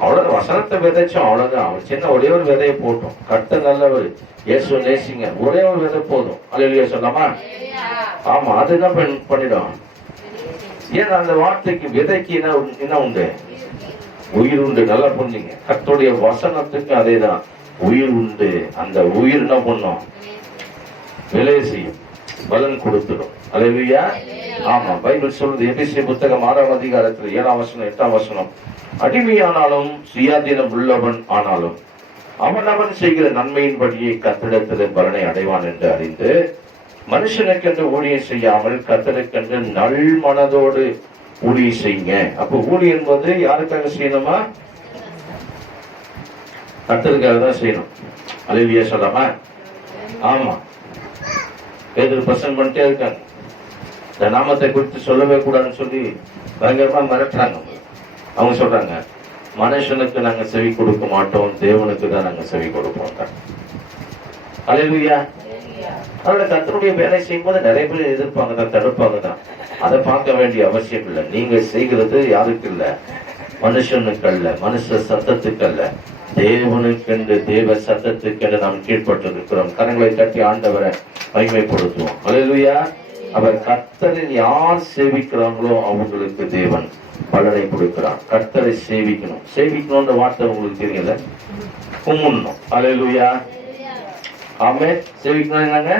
அவ்வளவு வசனத்தை விதைச்சோம், அவ்வளவுதான். அவர் சின்ன ஒரே ஒரு விதையை போட்டோம். கட்ட நல்லவர், இயேசு நேசிங்க, ஒரே ஒரு விதை போதும். அல்லேலூயா சொல்லாமா? ஆமா, அதுதான் பண்ணிடும். ஏன்னா அந்த வார்த்தைக்கு விதைக்கு என்ன உண்டு? உயிர் உண்டு. நல்லா புரிஞ்சுங்க. கர்த்தருடைய வசனத்துக்கு அதேதான், உயிர் உண்டு. அந்த உயிர் என்ன பண்ணும்? விளைய செய்யும், பலன் கொடுத்துடும். அல்லேலூயா. ஆமா, பைபிள் சொல்றது எபிசி புத்தகம் 6ஆம் அதிகாரத்தில் 7ஆம் வசனம் 8ஆம் வசனம், அடிமையானாலும் சுயாதீனம் உள்ளவன் ஆனாலும் அவன் செய்கிற நன்மையின்படியே கர்த்தரிடத்தில் பலனை அடைவான் என்று அறிந்து மனுஷனுக்கென்று ஊழியம் செய்யாமல் கர்த்தருக்கென்று நல் மனதோடு ஊழியம் செய்யுங்க. அப்ப ஊழியம் என்பது யாருக்காக செய்யணுமா? கர்த்தருக்காக தான் செய்யணும். அல்லேலூயா சொல்லாமா? ஆமா. பேதுரு பிரசங்கம் பண்ணிட்டே இருக்காங்க, இந்த நாமத்தை குறித்து சொல்லவே கூடாதுன்னு சொல்லி பயங்கரமா மிரட்டுறாங்க. அவங்க சொல்றாங்க, மனுஷனுக்கு நாங்க செவி கொடுக்க மாட்டோம், தேவனுக்கு தான் நாங்க செவி கொடுப்போம். அல்லேலூயா. அதோட கர்த்தருடைய வேலை செய்யும் போது நிறைய பேர் எதிர்ப்பாங்க தான், தடுப்பாங்க தான். அதை பார்க்க வேண்டிய அவசியம் இல்லை. நீங்க செய்கிறது யாருக்கு இல்ல? மனுஷனுக்கு அல்ல, மனுஷ சத்தத்துக்கு அல்ல, தேவனுக்கென்று தேவ சத்தத்துக்கென்று நாம் கீழ்பட்டு இருக்கிறோம். கரங்களை தட்டி ஆண்டவரை மகிமைப்படுத்துவோம். அல்லேலூயா. அவர் கர்த்தரின் யார் சேவிக்கிறாங்களோ அவங்களுக்கு தேவன் பலனை கொடுக்கிறான். கர்த்தரை சேவிக்கணும். சேவிக்கணும்ன்ற வார்த்தை உங்களுக்கு தெரியல, கும்பிடணும். அல்லேலூயா. ஆமென். சேவிக்கணும் என்னங்க?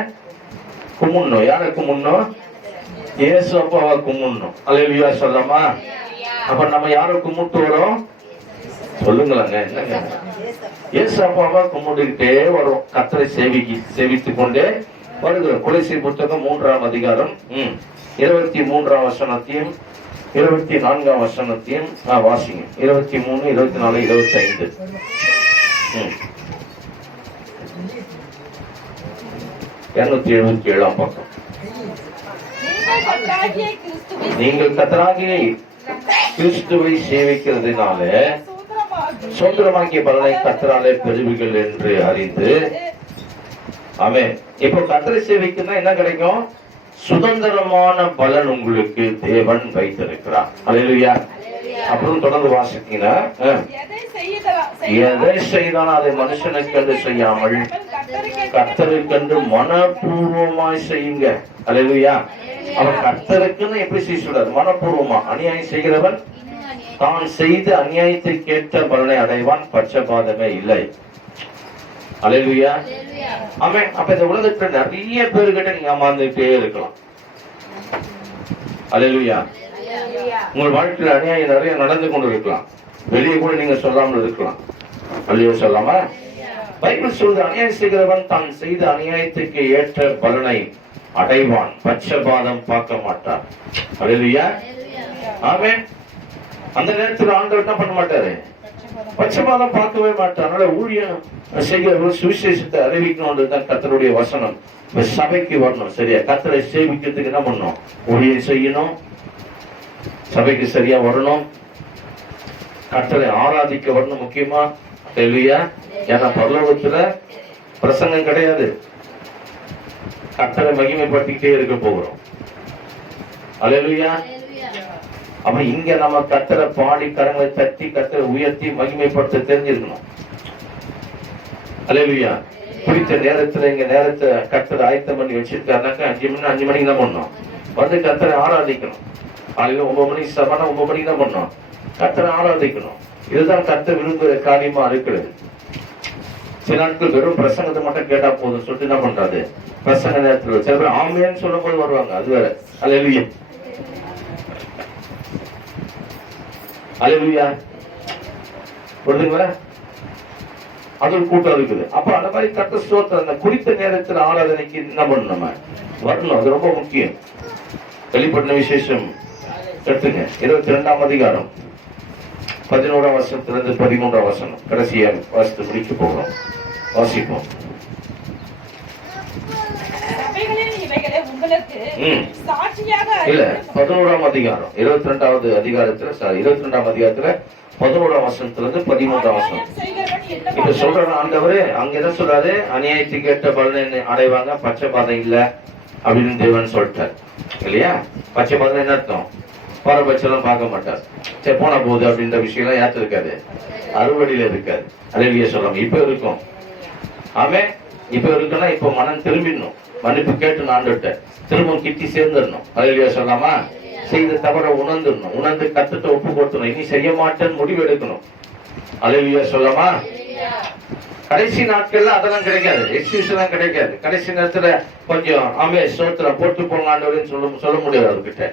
கும்பிடணும். யாரை கும்பிடணும்? இயேசு அப்பாவை கும்பிடணும். அல்லேலூயா சொல்லாமா? அப்ப நம்ம யாரை கும்பிட்டு வரோம்? சொல்லுங்களேங்க. என்னங்க? இயேசு அப்பாவை கும்பிட்டுக்கிட்டே வரும். கர்த்தரை சேவித்துக் கொண்டே வருகிறோம். கொலைசீர் புத்தகம் 3ஆம் அதிகாரம் 23ஆம் வசனத்தையும் 24ஆம் வசனத்தையும் வாசிங்க. 23, 24, 25. 277ஆம் பக்கம். நீங்கள் கர்த்தராகிய கிறிஸ்துவை சேவிக்கிறதுனால சுதந்திரமாக்கிய பலனை கர்த்தராலே பெறுவீர்கள் என்று அறிந்து. ஆமென். இப்போ கர்த்தரை சேவிக்கணும்னா என்ன கிடைக்கும்? சுதந்திரமான பலன் உங்களுக்கு தேவன் வைத்திருக்கிறார். அல்லேலூயா. அப்புறம் தொடர்ந்து வாசித்தீங்கன்னா, எதை செய்தாலும் அதை மனுஷனுக்கென்று செய்யாமல் கர்த்தருக்கென்று மனப்பூர்வமாய் செய்யுங்க. அல்லேலூயா. அவன் கர்த்தருக்குன்னு எப்படி செய்ய சொல்றாரு? மனப்பூர்வமா. அநியாயம் செய்கிறவன் தான் செய்த அநியாயத்தை கேட்ட பலனை அடைவான், பட்சபாதமே இல்லை. அல்லேலூயா. ஆமென். அப்ப இந்த உலகத்துல நிறைய பேர்கிட்ட நீங்க அமர்ந்துட்டே இருக்கலாம். அல்லேலூயா. உங்கள் வாழ்க்கையில் அநியாயம் நிறைய நடந்து கொண்டு இருக்கலாம், வெளியே கூட நீங்க சொல்லாமல் இருக்கலாம். அல்லேலூயா சொல்லாம? பைபிள் சொல்றது, அநியாயம் செய்கிறவன் தான் செய்த அநியாயத்துக்கு ஏற்ற பலனை அடைவான், பட்சபாதம் பார்க்க மாட்டான். அல்லேலூயா. ஆமென். அந்த நேரத்தில் ஆண்டவர் என்ன பண்ண மாட்டாரு? பட்சபாதம் பார்க்கவே மாட்டார். அதனால ஊழியம் செய்கிறவர்கள் சுவிசேஷத்தை அறிவிக்கணும். கர்த்தருடைய வசனம் சபைக்கு வரணும். சரியா? கர்த்தரை சேவிக்கிறதுக்கு என்ன பண்ணணும்? ஊழியம் செய்யணும், சபைக்கு சரியா வரணும், கர்த்தரை ஆராதிக்க வரணும். முக்கியமா அல்லேலூயா. ஏன்னா பரலோகத்துல பிரசங்கம் கிடையாது, கர்த்தரை மகிமைப்படுத்திக்கிட்டே இருக்க போகிறோம். அல்லேலூயா. அப்ப இங்க நம்ம கர்த்தரை பாடி கரங்களை தட்டி கர்த்தரை உயர்த்தி மகிமைப்படுத்த தெரிஞ்சிருக்கணும். அல்லேலூயா. குறித்த நேரத்துல இங்க நேரத்தை கர்த்தரை ஆயத்தம் பண்ணி வச்சிருக்காருனாக்கா 5 மணிக்கு தான் பண்ணணும், வந்து கர்த்தரை ஆராதிக்கணும். காலையில 9 மணிக்கு சபைனா 9 மணிக்கு தான் பண்ணணும், கர்த்தரை ஆராதிக்கணும். இதுதான் கர்த்தர் விரும்புகிற காரியமா இருக்கிறது. சில நாட்கள் வெறும் பிரசங்கத்தை மட்டும் கேட்டா போதும் சொல்லிட்டு என்ன பண்றாரு? பிரசங்க நேரத்தில் சில பேர் ஆமையான்னு சொல்லும் போது வருவாங்க, அது வேற. அல்லேலூயா. அல்லேலூயா. புரியுதுங்களா? அது ஒரு கூட்டம் இருக்குது. அப்ப அந்த மாதிரி கர்த்தர் ஸ்தோத்திரம், அந்த குறித்த நேரத்தில் ஆராதனைக்கு என்ன பண்ணணும்? நம்ம வரணும். அது ரொம்ப முக்கியம். வெளிப்பட்ட விசேஷம் எடுத்துங்க. 22ஆம் அதிகாரம் 11ஆம் வசனத்திலிருந்து 13ஆம் வசனம் கடைசியா வாசித்து முடிக்க போகிறோம். வாசிப்போம். உங்களுக்கு சாட்சியாக இல்ல 11ஆம் அதிகாரம் 22வது அதிகாரத்துல 22ஆம் அதிகாரத்துல 11ஆம் வசனத்துல இருந்து 13ஆம் வசனம் இப்ப சொல்ற ஆண்டவரு அங்க என்ன சொல்றாரு, அநியாயத்துக்கு கேட்ட பலனை அடைவாங்க, பச்சை பாதை இல்ல அப்படின்னு தேவன் சொல்லிட்டார் இல்லையா. பச்சை பாதை என்ன அர்த்தம், பாரபட்சம் பார்க்க மாட்டார், சரி போன போகுது அப்படின்ற விஷயம் எல்லாம் யாத்து இருக்காது, அறுவடையில இருக்காது. அல்லேலூயா சொல்லாம இப்ப இருக்கும். ஆமே இப்ப இருக்குன்னா இப்ப மனம் திரும்பிடணும், மன்னிப்பு கேட்டு ஆண்டுட்ட திரும்ப கிட்டி சேர்ந்துடணும். அல்லேலூயா சொல்லாமா, செய்த தவற உணர்ந்துடணும், உணர்ந்து கத்துட்டு ஒப்பு கொடுத்தணும், இனி செய்ய மாட்டேன்னு முடிவு எடுக்கணும். அல்லேலூயா சொல்லாமா. கடைசி நாட்கள்ல அதெல்லாம் கிடைக்காது, எக்ஸ்கியூஸ் எல்லாம் கிடைக்காது. கடைசி நேரத்துல கொஞ்சம் ஆமே சோத்திரம் போட்டு போங்க சொல்ல முடியாது அவர்கிட்ட.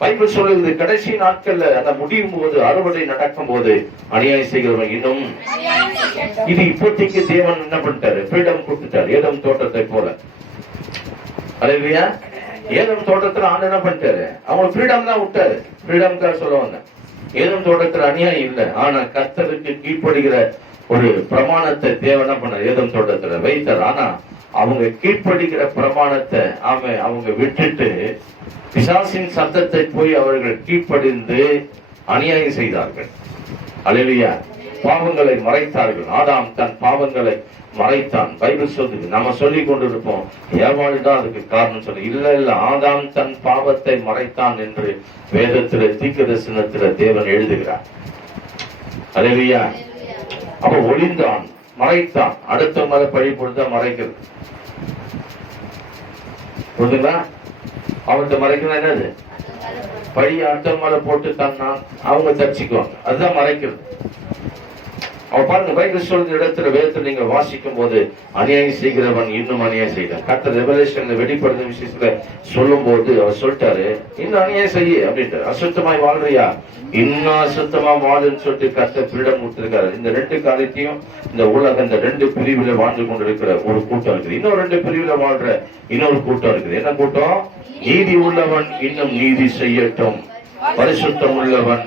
பைபிள் சொல்லுது கடைசி நாட்கள்ல அந்த முடியும் போது, அறுவடை நடக்கும் போது அநியாயம் செய்கிறவன் இன்னும் இது இப்போதைக்கு தேவன் என்ன பண்ணிட்டாரு, ஃப்ரீடம் கொடுத்துட்டாரு. ஏதம் தோட்டத்தை போல. அல்லேலூயா. ஏதம் தோட்டத்துல ஆண்டு என்ன பண்ணிட்டாரு, அவங்க ஃப்ரீடம் தான் விட்டாரு. ஃப்ரீடம் தான் சொல்லுவாங்க. ஏதம் தோட்டத்துல அநியாயம் இல்லை, ஆனா கர்த்தருக்கு கீழ்ப்படுகிற ஒரு பிரமாணத்தை தேவன் என்ன பண்ண ஏதம் தோட்டத்துல வைத்தார். ஆனா அவங்க கீழ்ப்படுகிற பிரமாணத்தை அவங்க விட்டுட்டு பிசாசின் சத்தத்தை போய் அவர்கள் கீழ்ப்படிந்து அநியாயம் செய்தார்கள். அல்லேலூயா. பாவங்களை மறைத்தார்கள். ஆதாம் தன் பாவங்களை மறைத்தான். பைபிள் சொல்லுது, நம்ம சொல்லி கொண்டிருப்போம் ஏவாள் தான் அதுக்கு காரணம் சொல்லி. இல்ல ஆதாம் தன் பாவத்தை மறைத்தான் என்று வேதத்தில தீர்க்கதரிசனத்தில தேவன் எழுதுகிறார். அல்லேலூயா. அப்ப ஒளிந்தான், மறைத்தான். அடுத்த மேல பழி பொழுத மறைக்கிறது. புரியுதுங்களா? அவர்கிட்ட மறைக்கிறது என்னது, பழி அடுத்த மேல போட்டு தன்னா அவங்க தப்பிச்சுக்குவாங்க, அதுதான் மறைக்கிறது. அவ பாருங்க, பைபிள் சொல்ற இடத்துல வேதத்தை நீங்க வாசிக்கும் போது அநியாயம் செய்கிறவன் இன்னும் அநியாயம் செய்யறான். கர்த்தர் ரெவலேஷன்ல வெளிப்படுத்த விஷயத்துல சொல்லும் போது அவர் சொல்லிட்டாரு, இன்னும் அநியாயம் செய்ய அப்படின்ட்டு. அசுத்தமாய் வாழ்றியா, இன்னும் அசுத்தமா வாழுன்னு சொல்லிட்டு கர்த்தர் ஃப்ரீடம் கொடுத்திருக்காரு. இந்த ரெண்டு காரியத்தையும் இந்த உலகம் இந்த ரெண்டு பிரிவுல வாழ்ந்து கொண்டிருக்கிற ஒரு கூட்டம் இருக்குது. இன்னும் ரெண்டு பிரிவுல வாழ்ற இன்னொரு கூட்டம் இருக்குது. என்ன கூட்டம்? நீதி உள்ளவன் இன்னும் நீதி செய்யட்டும், பரிசுத்தம் உள்ளவன்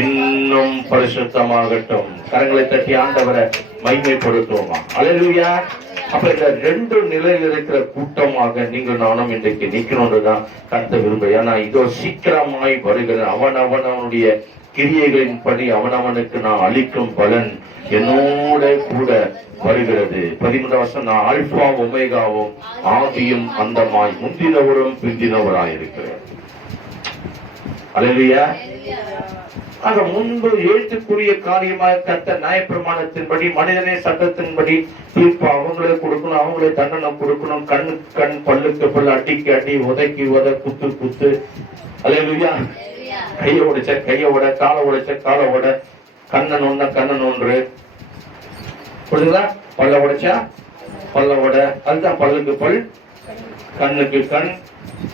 இன்னும் பரிசுத்தமாகட்டும். கரங்களை தட்டி ஆண்டவரை மகிமைப்படுத்துவோமா. அல்லேலூயா. அப்ப இந்த ரெண்டு நிலையில் இருக்கிற கூட்டமாக நீங்கள் நானும் இன்றைக்கு நிக்கணும்ன்றதுதான் கர்த்தர் விரும்ப. ஏன்னா இதோ சீக்கிரமாய் வருகிறது, அவனுடைய கிரியைகளின் படி அவனவனுக்கு நான் அளிக்கும் பலன் என்னோட கூட வருகிறது. 13 வருஷம் நான் ஆல்பா ஒமேகாவும் ஆதியும் அந்தமாய் முந்தினவரும் பிந்தினவராயிருக்கிறேன். அல்லேலூயா. ஆக முன்பு எழுத்துக்குரிய காரியமாக கர்த்தர் நியாயப்பிரமாணத்தின்படி மனிதனே சட்டத்தின்படி தீர்ப்பு அவங்களே கொடுக்கணும், அவங்களே தண்டனை கொடுக்கணும். கண் பல்லுக்கு பல்லு, அடிக்கு அடி, உதைக்கு உத, குத்து குத்து. அல்லேலூயா. கையை உடைச்ச கையை உட, காலை உடைச்ச காலை உட, கண்ணன் ஒண்ண கண்ணன் ஒன்று. புரியுதுங்களா? பல்ல உடைச்சா பல்ல உட, அதுதான் பல்லுக்கு பல், கண்ணுக்கு கண்,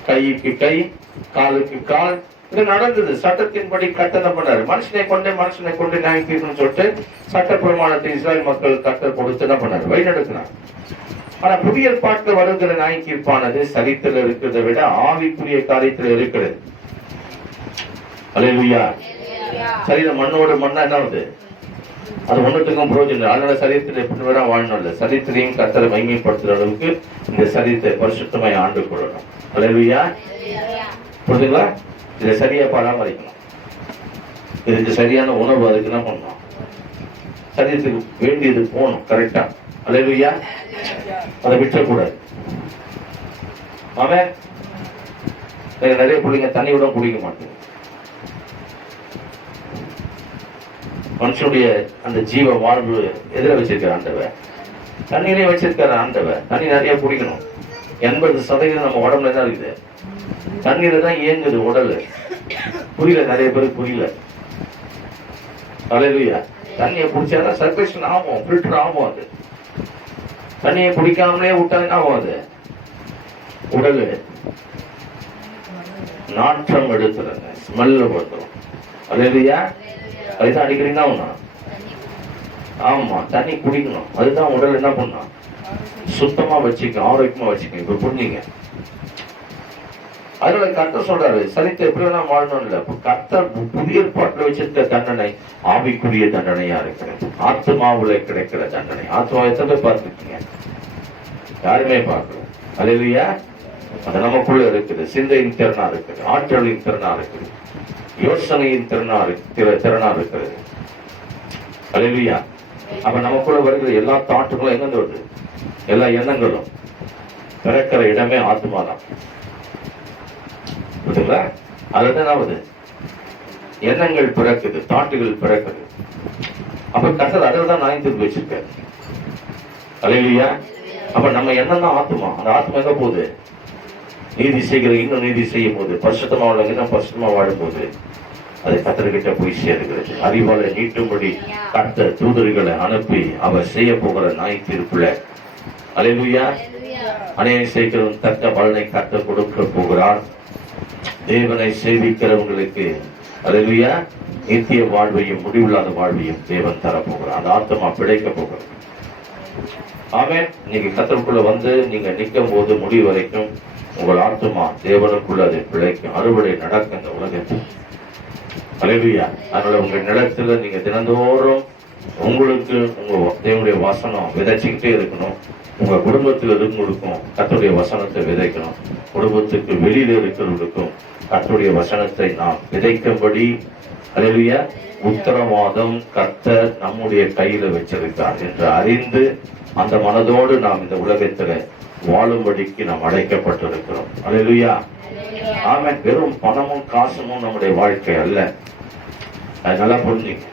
கைக்கு கை, காலுக்கு கால். இது நடந்தது. சட்டத்தின்படி கட்டணம் பண்ணாரு. மனுஷனை கொண்டு நியாயம் தீர்க்கணும்னு சொல்லிட்டு சட்ட பிரமாணத்தை இஸ்ராயல் மக்கள் கட்டல் கொடுத்து என்ன பண்ணாரு, வழி நடத்தினார். ஆனா புதிய பாட்டு வருகிற நியாயம் தீர்ப்பானது சரித்தில இருக்கிறதை விட ஆவிக்குரிய காரியத்தில் இருக்கிறது. அல்லேலூயா. சரீரம் மண்ணோட மண்ணா என்ன ஆகுது, அது ஒன்றுத்துக்கும் பிரயோஜனம். அதனால சரீரத்தில் எப்படி வேணா வாழணும் இல்லை, சரீரத்திலையும் கர்த்தரை மகிமைப்படுத்துற அளவுக்கு இந்த சரீரத்தை பரிசுத்தமாய் ஆண்டு கொள்ளணும். அல்லேலூயா. புரியுதுங்களா? இதை சரியா பராமரிக்கணும். இதுக்கு சரியான உணவு அதுக்கு என்ன பண்ணணும், சரீரத்துக்கு வேண்டியது போகணும் கரெக்டா. அல்லேலூயா. அதை விட்டக்கூடாது. அவன் நிறைய பிள்ளைங்க தண்ணியோட குடிக்க மாட்டேங்க. மனுஷனுடைய அந்த ஜீவ வாழ்வு எதிர வச்சிருக்கிற ஆண்டவன் தண்ணியிலே வச்சிருக்கிற ஆண்டவன். தண்ணி நிறைய குடிக்கணும். 80% நம்ம உடம்புல தான் இருக்குது, தண்ணீரை தான் இயங்குது உடல். புரியல, நிறைய பேருக்கு புரியல. அல்லேலூயா. தண்ணியை குடிச்சாதான் சர்க்குலேஷன் ஆகும், ஃபில்டர் ஆகும். அது தண்ணியை குடிக்காமலே விட்டாங்க ஆகும், அது உடல் நாற்றம் எடுத்துருங்க, ஸ்மெல்ல போட்டுரும். அல்லேலூயா. அதுதான் அடிக்கிறீங்கன்னா ஒண்ணா. ஆமா, தண்ணி குடிக்கணும். அதுதான் உடல் என்ன பண்ணும், சுத்தமா வச்சுக்க, ஆரோக்கியமா வச்சுக்க. இப்ப புரிஞ்சுங்க. அதனால கர்த்தர் சொல்றாரு, சரித்தை எப்படி வேணா வாழணும் இல்ல. கர்த்தர் புதிய பாட்டில் வச்சிருக்க தண்டனை ஆவிக்குரிய தண்டனையா இருக்கிறது, ஆத்மாவுல கிடைக்கிற தண்டனை. ஆத்மா எத்தனை பேர் பார்த்துருக்கீங்க? யாருமே பார்க்கல. அல்லேலூயா. அது நமக்குள்ள இருக்குது. சிந்தையின் திறனா இருக்குது, ஆற்றலின் திறனா இருக்குது, யோசனையின் திறனா இருக்கிறது. அல்லேலூயா. அப்ப நமக்குள்ள வருகிற எல்லா தாட்டுகளும் எங்கிருந்து வருது? எல்லா எண்ணங்களும் பிறக்கிற இடமே ஆத்மாதான். புரியுதுங்களா? அதுதான் என்னாவது? எண்ணங்கள் பிறக்குது, தாட்டுகள் பிறக்குது. அப்ப கர்த்தர் அதில் தான் நான் திருப்பி வச்சிருக்காரு. அல்லேலூயா. அப்ப நம்ம எண்ணம் தான் ஆத்மா. அந்த ஆத்மா எங்க போகுது? நீதி செய்கிற இன்னும் நீதி செய்யும் போது, பரிசுத்தமா வாழ இன்னும் பரிசுத்தமா வாழும் போது அது கர்த்தர்கிட்ட போய் சேருகிறது. அறிவாலை நீட்டும்படி கர்த்தர் தூதர்களை அனுப்பி அவர் செய்ய போகிற நியாய தீர்ப்புல அல்லேலூயா அநேகம் செய்கிறவன் தக்க பலனை கர்த்தர் கொடுக்க போகிறார். தேவனை சேவிக்கிறவங்களுக்கு அல்லேலூயா நித்திய வாழ்வையும் முடிவில்லாத வாழ்வையும் தேவன் தரப்போகிறார். அந்த ஆத்மா பிழைக்க போகிறது. ஆமென். நீங்க கர்த்தருக்குள்ள வந்து நீங்க நிற்கும் போது முடிவு வரைக்கும் உங்கள் ஆத்மா தேவனுக்குள்ள அது பிழைக்கும். அறுவடை நடக்கும் இந்த உலகத்தில். அல்லேலூயா. அதனால உங்க நிலத்துல நீங்க தினந்தோறும் உங்களுக்கு உங்க தேவனுடைய வசனம் விதைச்சுக்கிட்டே இருக்கணும். உங்க குடும்பத்தில் இருக்கிறவங்களுக்கும் கர்த்தருடைய வசனத்தை விதைக்கணும். குடும்பத்துக்கு வெளியில இருக்கிறவங்களுக்கும் கர்த்தருடைய வசனத்தை நாம் விதைக்கும்படி அல்லேலூயா உத்தரவாதம் கர்த்தர் நம்முடைய கையில வச்சிருக்கார் என்று அறிந்து அந்த மனதோடு நாம் இந்த உலகத்துல வாழும்படிக்கு நாம் அழைக்கப்பட்டிருக்கிறோம். அல்லேலூயா. ஆமென். வெறும் பணமும் காசுமும் நம்முடைய வாழ்க்கை அல்ல. அது நல்லா புரிஞ்சுங்க.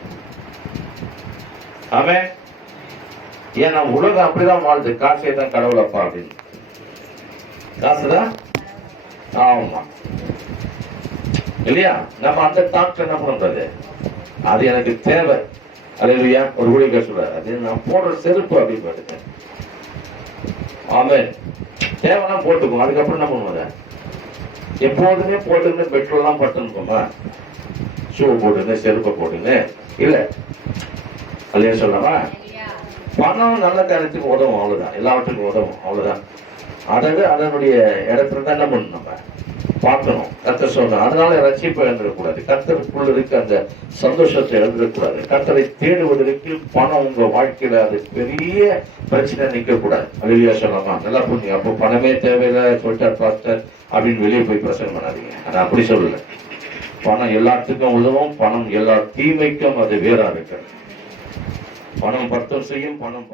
ஆமென். ஏன்னா உலகம் அப்படிதான் வாழ்ந்து, காசே தான் கடவுளப்பா அப்படின்னு. காசுதான் ஆமா இல்லையா? நம்ம அந்த தாட்ல என்ன பண்றது? அது எனக்கு தேவை. அல்லேலூயா. ஒரு ஊழியர் சொல்றாரு, அது நான் போடுற செருப்பு அப்படின்னு பாருங்க. ஆமென். தேவைன்னா போட்டுக்கோ. அதுக்கப்புறம் என்ன பண்ணுவாங்க? எப்போதுமே போட்டுன்னு பெட்ரோல் தான் பட்டுன்னு ஷூ போட்டுங்க, செருப்பை போட்டுங்க இல்ல அல்லையா சொல்லவா? பணம் நல்ல காரியத்துக்கு உதவும், அவ்வளவுதான். எல்லாவற்றுக்கும் உதவும், அவ்வளவுதான். அதாவது அதனுடைய இடத்துல தான் என்ன பண்ணணும், நம்ம பார்க்கணும். கர்த்தர் சொல்றோம். அதனால ரட்சிப்பை இழந்துடக்கூடாது. கர்த்தருக்குள்ள இருக்க அந்த சந்தோஷத்தை இழந்துடக்கூடாது. கர்த்தரை தேடுவதற்கு பணம் உங்க வாழ்க்கையில அது பெரிய பிரச்சனை நிக்க கூடாது. அல்லேலூயா சொல்லலாமா? நல்லா புரிஞ்சுங்க. அப்போ பணமே தேவையில்லை சொல்லிட்டார் பாஸ்டர் அப்படின்னு வெளியே போய் பிரசங்கம் பண்ணாதீங்க. நான் அப்படி சொல்லல. பணம் எல்லாத்துக்கும் உதவும். பணம் எல்லா தீமைக்கும் அது வேறா இருக்கு. பணம் பர்த்தம் செய்யும், பணம்